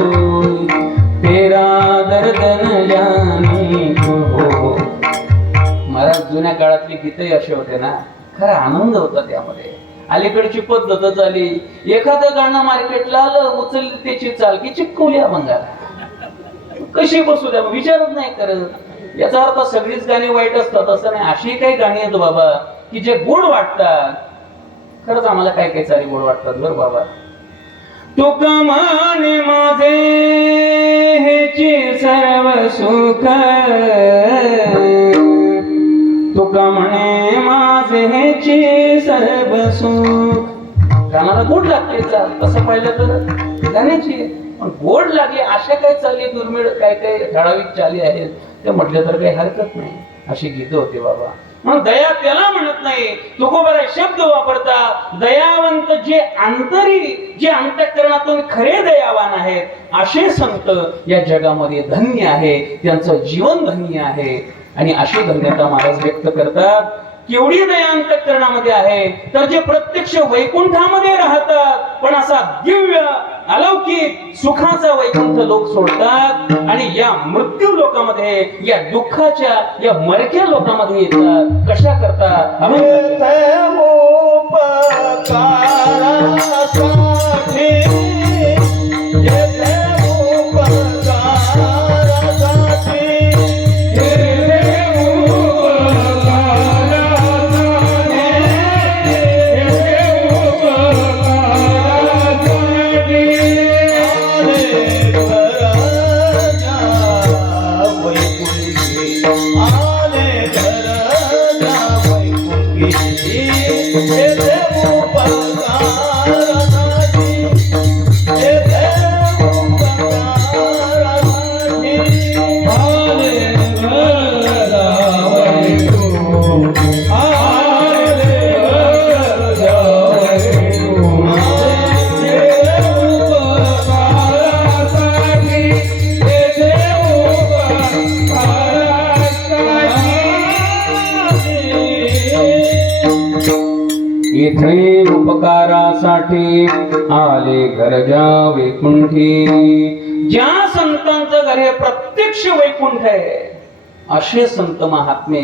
तेरा दर्द न जाने को. महाराज जुन्या काळातली गीतही असे होते ना, खरा आनंद होता त्यामध्ये. अलीकडची पद्धत झाली, एखादं गाणं मार्केटला आलं, उचलली त्याची चालकी चिपकवली अभंगाला. कशी बसू द्या, विचारच नाही करत. याचा अर्थ सगळीच गाणी वाईट असतात असं नाही. अशी काही गाणी आहेत बाबा की जे गोड वाटतात. खरंच आम्हाला काय काय सारी गोड वाटतात बरं बाबा. तो कमाने माझे हेची सर्व सुख, तुका म्हणे माझे हेची सर्व सुख. गाण्याला गोड लागते तसं पाहिलं तर गाण्याची, पण गोड लागली अशा काही चालली दुर्मिळ काय काय ठराविक चाली आहेत, ते म्हटलं तर काही हरकत नाही. अशी गीत होते बाबा. म्हणून दया त्याला म्हणत नाही. तुकोबारा शब्द वापरता, दयावंत जे आंतरी, जे अंतःकरणातून खरे दयावान आहेत, असे संत या जगामध्ये धन्य आहे, त्यांचं जीवन धन्य आहे. आणि अशी धन्यता महाराज व्यक्त करतात. केवढी दया अंतःकरणामध्ये आहे, तर जे प्रत्यक्ष वैकुंठामध्ये राहतात, पण असा दिव्य अलौकिक सुखाचा वैकुंठ लोक सोडतात आणि या मृत्यू लोकांमध्ये, या दुःखाच्या, या मरक्या लोकांमध्ये येतात. कशा करता? Hare इथे उपकारासाठी आले गरजा वैकुंठी. ज्या संतांचं घर हे प्रत्यक्ष वैकुंठ आहे असे संत महात्मे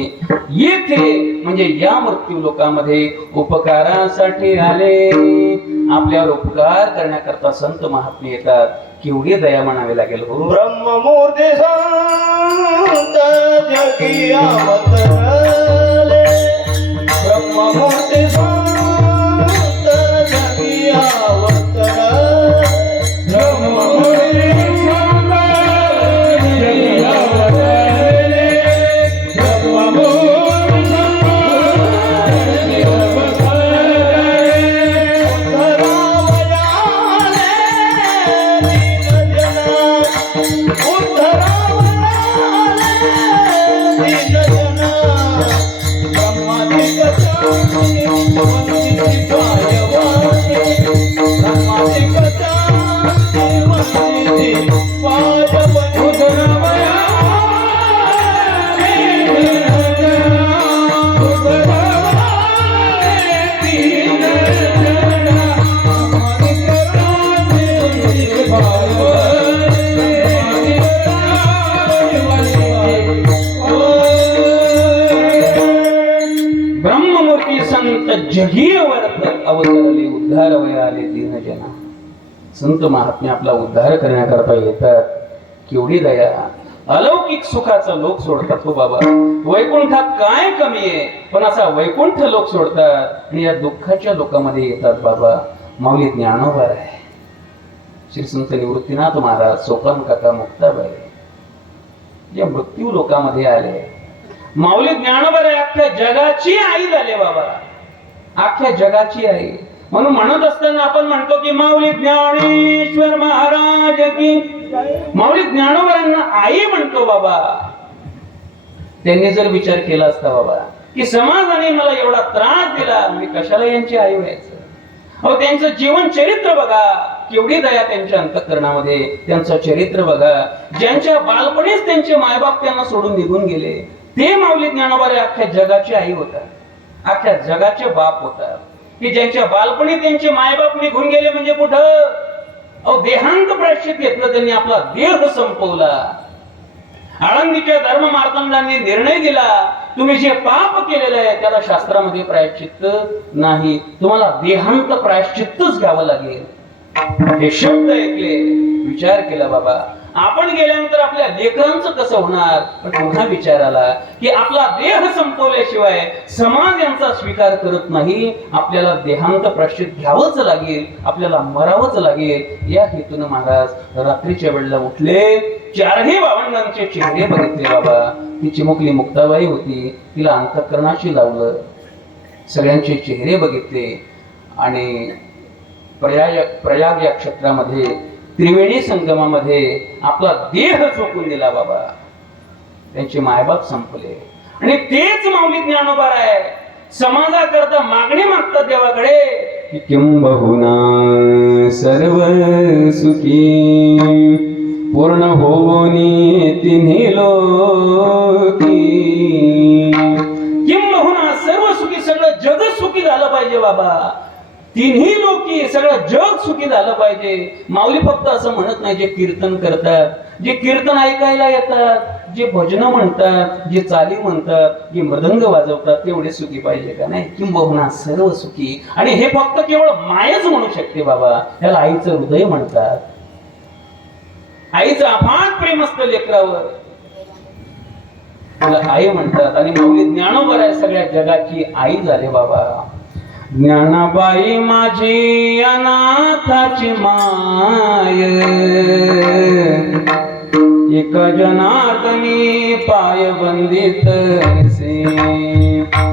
येथे म्हणजे या मृत्यू लोकामध्ये उपकारासाठी आले. आपल्यावर उपकार करण्याकरता संत महात्मे येतात. केवढी दया म्हणावी लागेल हो. ब्रह्ममूर्ती संत जगी अवतरले, ब्रह्ममूर्ती संत जगी अवतरले, ब्रह्ममूर्ती संत जगी अवतरले, ब्रह्ममूर्ती संत जगी अवतरले. ब्रह्ममूर्ती संत जगी अवतरले, उद्धार वयाले दीन जना. संत महात्मे आपला उद्धार करण्याकरता येतात. केवढी दया. अलौकिक सुखाचा लोक सोडतात हो बाबा. वैकुंठात काय कमी आहे, पण असा वैकुंठ लोक सोडतात आणि या दुःखाच्या लोकांमध्ये येतात बाबा. माऊली ज्ञानोबा आहे, श्री संत निवृत्तीनाथ महाराज, सोपान काका, मुक्ताबाई या मृत्यू लोकांमध्ये आले. माऊली ज्ञानोबा आहे, अख्ख्या जगाची आई झाले बाबा, अख्ख्या जगाची आई. म्हणून म्हणत असताना आपण म्हणतो की माऊली ज्ञानेश्वर महाराज की. माऊली ज्ञानोबांना आई म्हणतो बाबा. त्यांनी जर विचार केला असता बाबा की समाजाने मला एवढा त्रास दिला, मी कशाला यांची आई व्हायचं. अहो त्यांचं जीवन चरित्र बघा, केवढी दया त्यांच्या अंतःकरणामध्ये. त्यांचं चरित्र बघा. ज्यांच्या बालपणीच त्यांचे मायबाप त्यांना सोडून निघून गेले, ते माऊली ज्ञानोबा अख्ख्या जगाची आई होतात, अख्ख्या जगाचे बाप होतात. की ज्यांच्या बालपणी त्यांचे मायबाप निघून गेले म्हणजे कुठं, अहो देहांत प्रायश्चित घेतलं त्यांनी, आपला देह संपवला. आळंदीच्या धर्म मार्तंडांनी निर्णय दिला, तुम्ही जे पाप केलेलं आहे त्याला शास्त्रामध्ये प्रायश्चित्त नाही, तुम्हाला देहांत प्रायश्चित्तच घ्यावं लागेल. हे शब्द ऐकले, विचार केला बाबा आपण गेल्यानंतर आपल्या लेकरांचं कसं होणार. पण पुन्हा विचार आला की आपला देह संपवल्याशिवाय समाज यांचा स्वीकार करत नाही, आपल्याला देहांत प्रायश्चित्त घ्यावंच लागेल, आपल्याला मरावंच लागेल. या हेतून महाराज रात्रीच्या वेळेला उठले. चारही भावंडांचे चेहरे बघितले बाबा. ती चिमुकली मुक्ताबाई होती, तिला अंतःकरणाशी लावलं, सगळ्यांचे चेहरे बघितले आणि प्रयाग या क्षेत्रामध्ये त्रिवेणी संगमामध्ये आपला देह झोकून दिला बाबा. त्यांचे मायबाप संपले आणि तेच माऊली ज्ञानोबा आहे. समाजाकरता मागणी मागतात देवाकडे की किंबहुना सर्व सुखी पूर्ण होनी तिन्ही लोकी. किंबहुना सर्व सुखी, सगळं जग सुखी झालं पाहिजे बाबा. तिन्ही लोकी, सगळं जग सुखी झालं पाहिजे. माऊली फक्त असं म्हणत नाही, जे कीर्तन करतात, जे कीर्तन ऐकायला येतात, जे भजन म्हणतात, जे चाली म्हणतात, जे मृदंग वाजवतात, तेवढे सुखी पाहिजे का नाही. किंबहुना सर्व सुखी. आणि हे फक्त केवळ मायच म्हणू शकते बाबा. याला आईचं हृदय म्हणतात. आईचं अफाट प्रेम असतं लेकरावर, त्याला आई म्हणतात. आणि माऊली ज्ञानोबा सगळ्या जगाची आई झाले बाबा. ज्ञानाबाई माझी अनाथाची माय, एक जनार्दनी पाय बंदित से.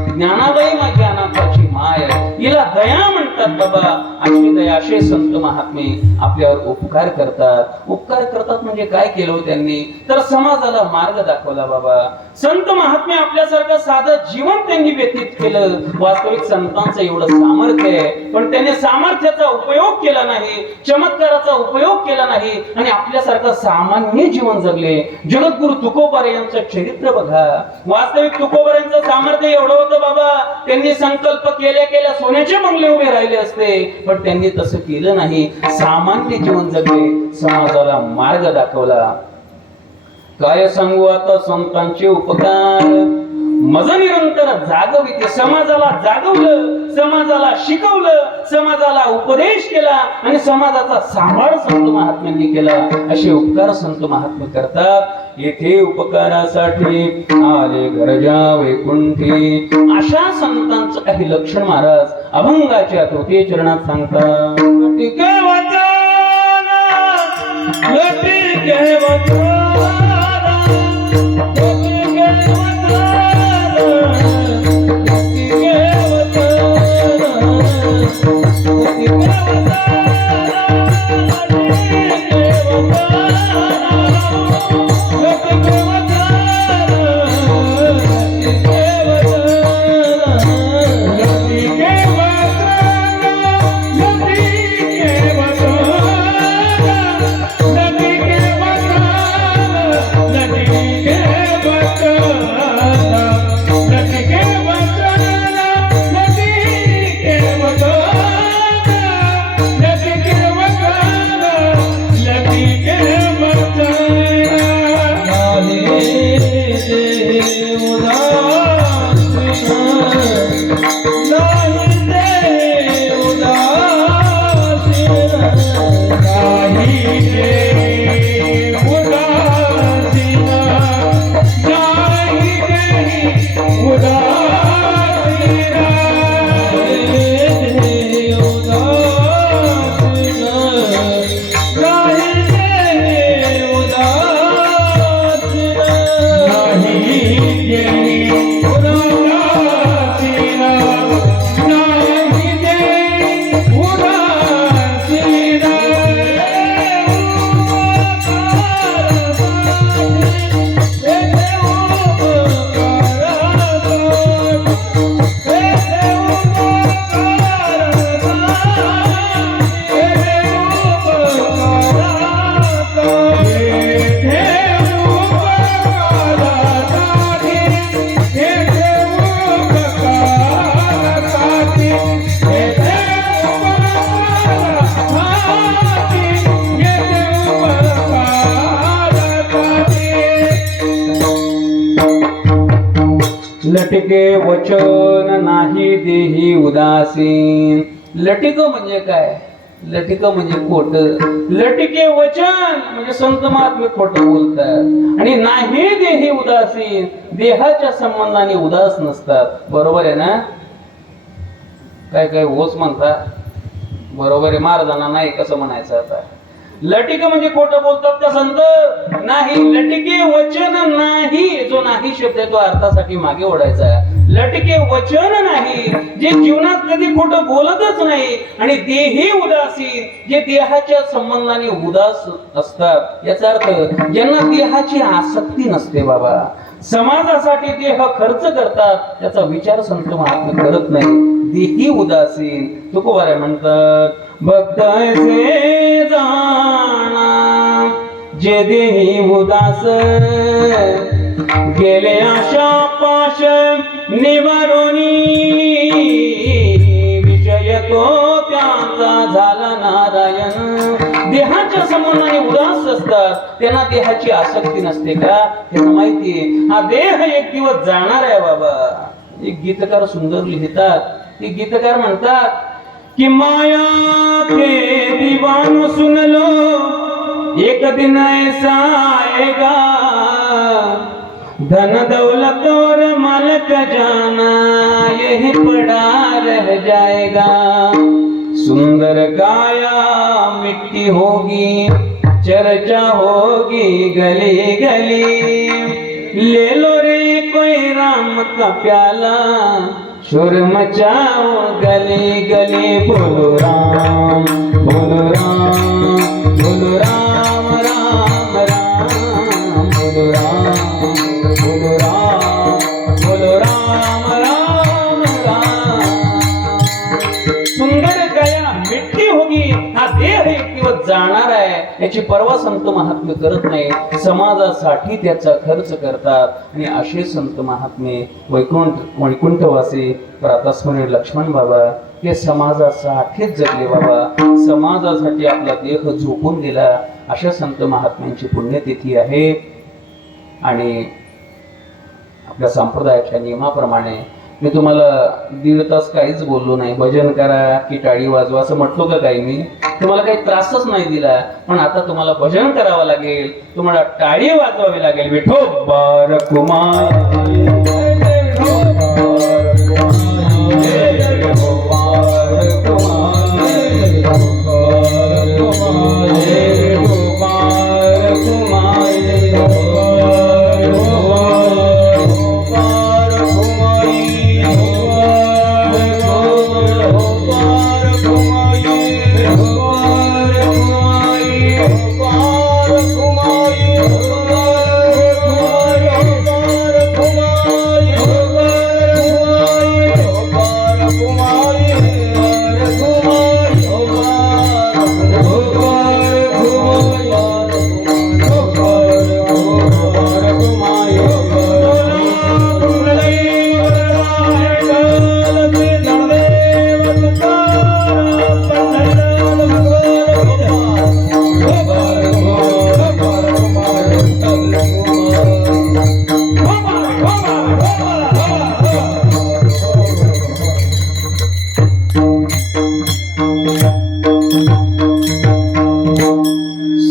ज्ञानाबाई माझी अनाथाची माय, हिला दया म्हणतात. येतात बाबा, असे दयाशे संत महात्मे आपल्यावर उपकार करतात. उपकार करतात म्हणजे काय केलं त्यांनी, तर समाजाला मार्ग दाखवला बाबा. संत महात्मे आपल्यासारखं साधं जीवन त्यांनी व्यतीत केलं. वास्तविक संतांचं एवढं सामर्थ्य आहे, पण त्याने सामर्थ्याचा उपयोग केला नाही, चमत्काराचा उपयोग केला नाही आणि आपल्यासारखं सामान्य जीवन जगले. जगद्गुरु तुकोबारे यांचं चरित्र बघा. वास्तविक तुकोबारांचं सामर्थ्य एवढं होतं बाबा, त्यांनी संकल्प केल्या केल्या सोन्याचे बंगले उभे राहिले असते, पण त्यांनी तसं केलं नाही. सामान्य जीवन जगले, समाजाला मार्ग दाखवला. काय सांगू आता संतांचे उपकार, मज निरंतर जागविते. समाजाला जागवलं, समाजाला शिकवलं, समाजाला उपदेश केला आणि समाजाचा सांभाळ संत महात्म्यांनी केला. असे उपकार संत महात्मे करतात. येथे उपकारासाठी आले गरजा वैकुंठी. अशा संतांचं काही लक्षण महाराज अभंगाच्या तृतीय चरणात सांगतात. लटिके वचन, लटिके वचन, लटिके वचन, लटिके वचन, लटिके वचन नाही देही उदासीन. लटिक म्हणजे काय, लटिक म्हणजे खोट. लटिके वचन म्हणजे संत महात्मे खोट बोलतात आणि नाही देही उदासीन, देहाच्या संबंधाने उदास नसतात. बरोबर आहे ना? काय काय होच म्हणतात, बरोबर आहे. महाराजांना नाही कसं म्हणायचं आता. लटिक म्हणजे खोटं बोलतात का संत? नाही. लटिके वचन नाही, जो नाही शब्द आहे तो अर्थासाठी मागे ओढायचा. लटिके वचन नाही, जे जीवनात कधी खोटं बोलतच नाही. आणि देही उदासीन, जे देहाच्या संबंधाने उदास असतात. याचा अर्थ ज्यांना देहाची आसक्ती नसते बाबा, समाजासाठी देह खर्च करतात, त्याचा विचार संत महात्मे करत नाही. देही उदासीन. तुकोबारे म्हणतात, भक्त ऐसे जाणा जे देही उदास, गेले आशा पाश निवारोनी, विषय तो त्यांचा झाला नारायण. देहाच्या संबंधाने उदास असतात, त्यांना देहाची आसक्ती नसते का? त्यांना माहितीये हा देह एक दिवस जाणार आहे बाबा. एक गीतकार सुंदर लिहितात. ते गीतकार म्हणतात कि माया के दीवानो सुन लो, एक दिन ऐसा आएगा, धन दौलत और मालक जाना यही पड़ा रह जाएगा. सुंदर काया मिट्टी होगी, चर्चा होगी गली गली, ले लो रे कोई राम का प्याला, शोर मचाओ गली गली बोलो राम बोलो राम बोलो राम राम राम बोलो राम बोलो राम बोलो राम राम राम। सुंदर गया मिट्टी होगी, हा देह एक दिवस जाणार आहे याची पर्वा संत महात्मे करत नाही, समाजासाठी त्याचा खर्च करतात. आणि असे संत महात्मे वैकुंठवासी प्रातस्मरण लक्ष्मण बाबा हे समाजासाठीच जगले बाबा, समाजासाठी आपला देह झोपून दिला. अशा संत महात्म्यांची पुण्यतिथी आहे. आणि आपल्या संप्रदायाच्या नियमाप्रमाणे मी तुम्हाला 1.5 तास काहीच बोललो नाही. भजन करा की टाळी वाजवा असं म्हटलो का काही? मी तुम्हाला काही त्रासच नाही दिला. पण आता तुम्हाला भजन करावं लागेल, तुम्हाला टाळी वाजवावी लागेल. विठोबार कुमार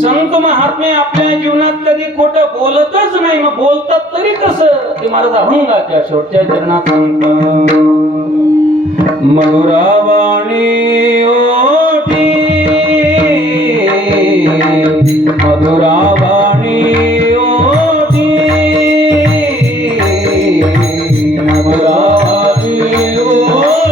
संत महात्मे आपल्या जीवनात कधी खोटं बोलतच नाही. मग बोलतात तरी कसं ते महाराज अभंगाच्या शेवटच्या चरणात सांगतात. मधुरावाणी ओठी मधुरावाणी ओठी मधुरावाणी ओठी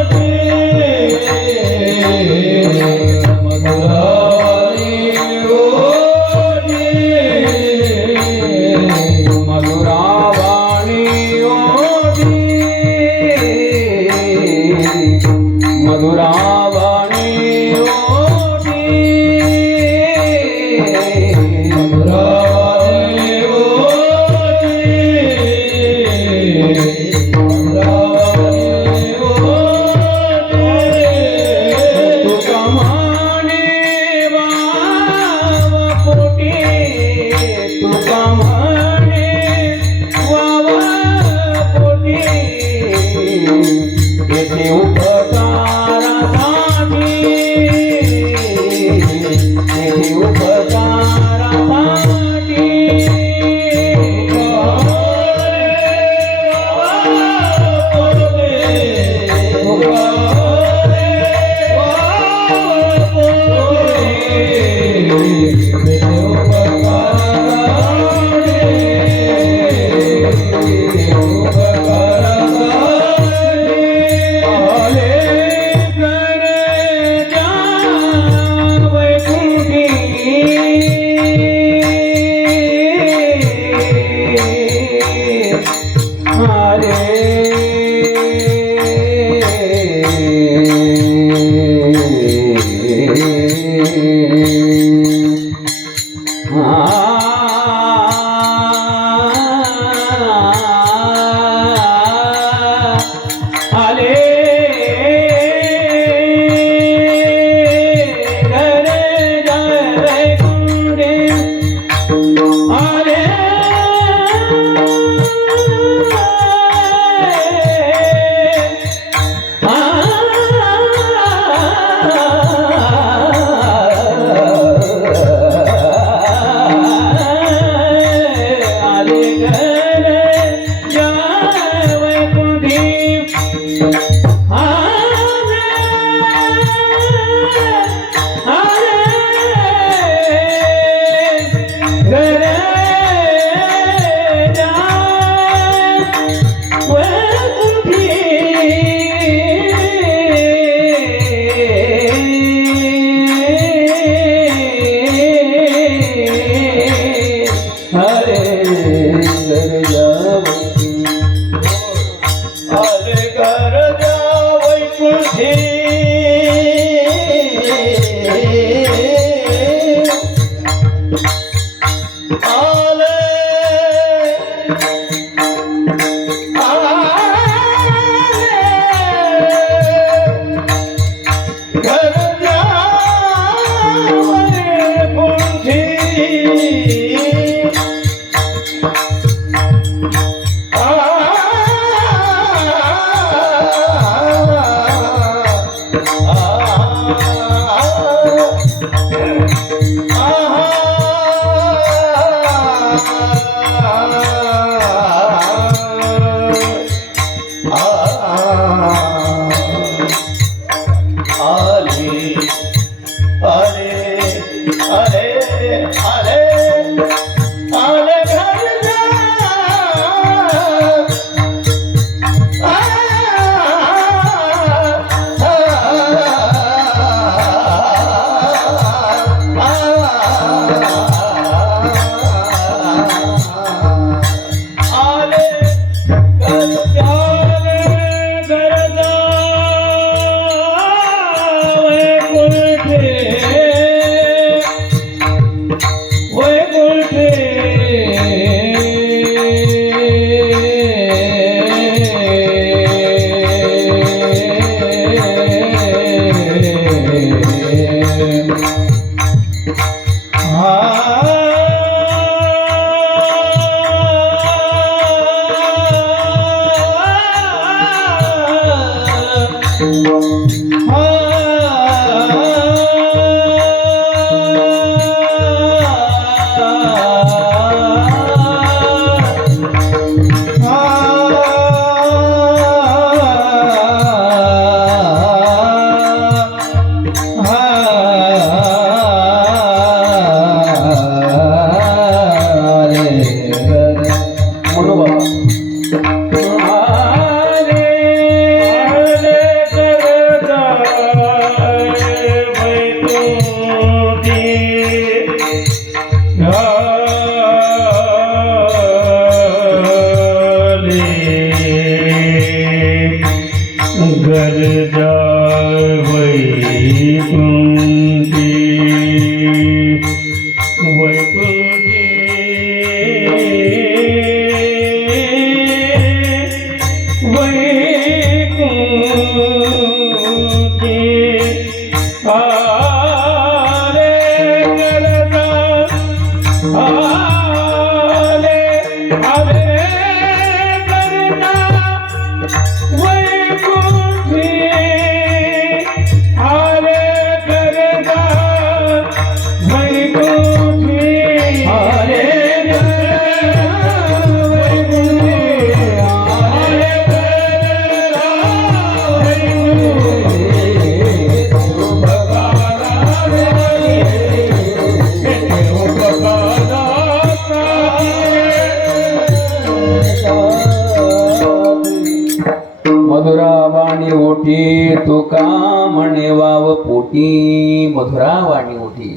मधुरावाणी ओठी तुका म्हणे वाव पोटी. मधुरावाणी ओठी,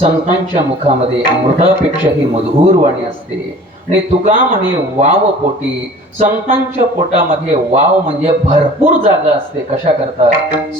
संतांच्या मुखामध्ये अमृतापेक्षाही मधुर वाणी असते. आणि तुका म्हणे वाव पोटी, संतांच्या पोटामध्ये वाव म्हणजे भरपूर जागा असते. कशा करता?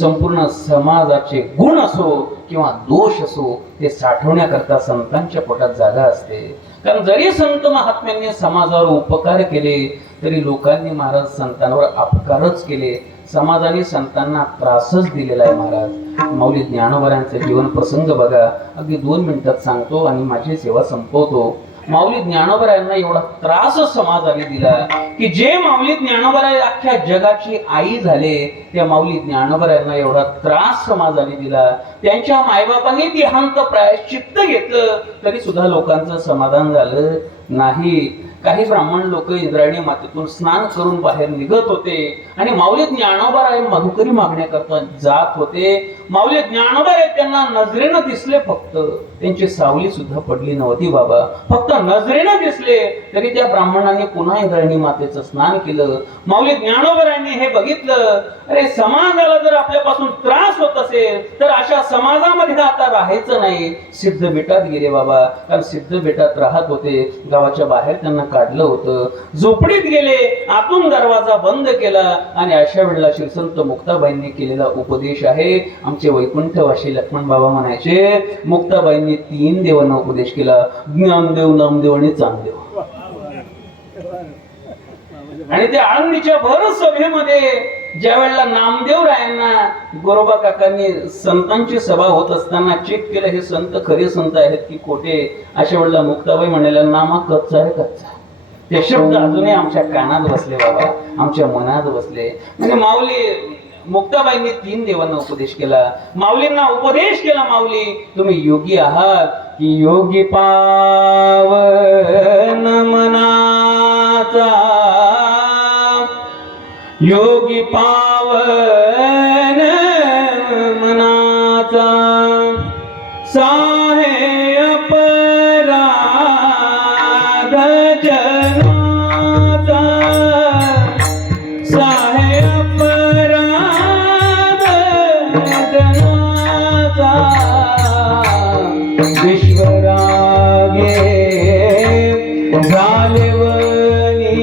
संपूर्ण समाजाचे गुण असो किंवा दोष असो ते साठवण्याकरता संतांच्या पोटात जागा असते. कारण जरी संत महात्म्यांनी समाजावर उपकार केले तरी लोकांनी महाराज संतांवर अपकारच केले. समाजाने संतांना त्रासच दिलेला आहे. महाराज माऊली ज्ञानोबरांचे जीवन प्रसंग बघा, अगदी 2 मिनिटात सांगतो आणि माझी सेवा संपवतो. माऊली ज्ञानोबरायांना एवढा त्रास समाजाने दिला की जे माऊली ज्ञानोबराय अख्ख्या जगाची आई झाले, त्या माऊली ज्ञानोबरायांना एवढा त्रास समाजाने दिला. त्यांच्या मायबापांनी देहांत प्रायश्चित्त घेतलं तरी सुद्धा लोकांचं समाधान झालं नाही. काही ब्राह्मण लोक इंद्रायणी मातेतून स्नान करून बाहेर निघत होते आणि माऊली ज्ञानोबराय मधुकरी मागण्याकरता जात होते. माऊली ज्ञानोबराय त्यांना नजरेनं दिसले, फक्त त्यांची सावली सुद्धा पडली नव्हती बाबा, फक्त नजरेनं दिसले. तरी त्या ब्राह्मणाने पुन्हा इंद्रायणी मातेचं स्नान केलं. माऊली ज्ञानोबरायांनी हे बघितलं, अरे समाजाला जर आपल्यापासून त्रास होत असेल तर अशा समाजामध्ये आता राहायचं नाही. सिद्ध बेटात गेले बाबा, कारण सिद्ध बेटात राहत होते. गावाच्या बाहेर त्यांना काढलं होतं. झोपडीत गेले, आतून दरवाजा बंद केला आणि अशा वेळेला श्रीसंत मुक्ताबाईंनी केलेला उपदेश आहे. आमचे वैकुंठवासी लक्ष्मण बाबा म्हणायचे, मुक्ताबाईंनी 3 देवांना उपदेश केला, ज्ञानदेव, नामदेव आणि चांगदेव. आणि त्या आळंदीच्या भर सभेमध्ये ज्या वेळेला नामदेव रायांना गोरोबा काकांनी संतांची सभा होत असताना चेक केलं, हे संत खरे संत आहेत की खोटे, अशा वेळेला मुक्ताबाई म्हणाल्या, नामा कच्चा आहे कच्चा. ते शब्द अजूनही आमच्या कानात बसले बाबा, आमच्या मनात बसले. म्हणजे माऊली मुक्ताबाईंनी 3 देवांना उपदेश केला. माऊलींना उपदेश केला, माऊली तुम्ही योगी आहात की योगी पावन मनाचा, योगी पावन मनाचा, साहे अपराध जनाचा, साहे अपराध जनाचा, विश्वरागे झालेवनी,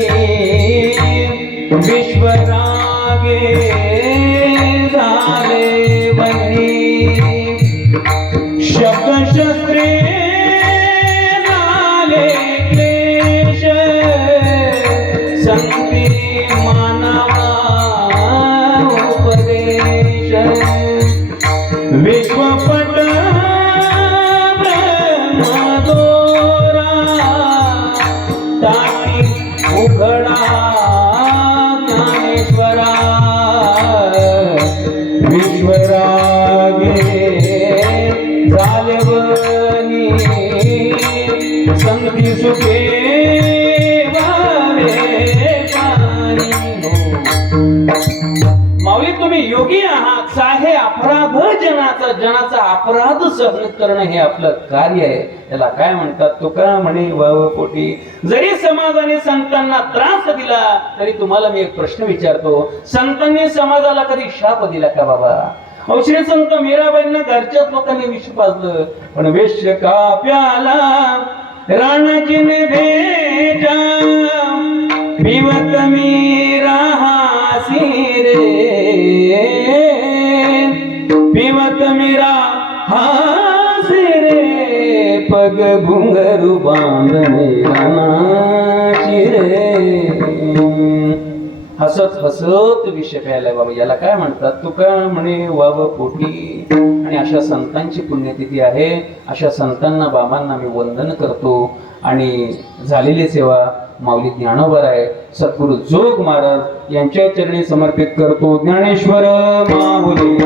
विश्वरागे झाले बनी, शब्दशस्त्रे झाले क्लेश, संती मानवा उपदेश, विश्वपट ब्रह्मदोरा, ताटी उघडा ज्ञानेश्वरा, विश्वरागे झालेवनी, संगती सुखे वारे पाणी हो. माऊली तुम्ही योगी आहात, साहे अपराध जनाचा, जनाचा अपराध सहन करणं हे आपलं कार्य आहे. त्याला काय म्हणतात? तुकाराम म्हणे, वाव पोटी जरी समाजाने संतांना त्रास दिला तरी तुम्हाला मी एक प्रश्न विचारतो, संतांनी समाजाला कधी शाप दिला का बाबा? श्री संत मीराबाईंना घरच्याच लोकांनी विष पाजलं, पण विष का प्याला राणाजीने भेजा, पिवत मीरा हासी रे, पिवत मीरा हासी रे, पग घुंगरू बांधणे राणाची रे. हसत हसत विष प्यायलाय बाबा, याला काय म्हणतात? तुका म्हणे वाव पोटी. आणि अशा संतांची पुण्यतिथी आहे. अशा संतांना बाबांना मी वंदन करतो आणि झालेली सेवा माऊली ज्ञानोबा आहे, सद्गुरु जोग महाराज यांच्या चरणी समर्पित करतो. ज्ञानेश्वर माऊली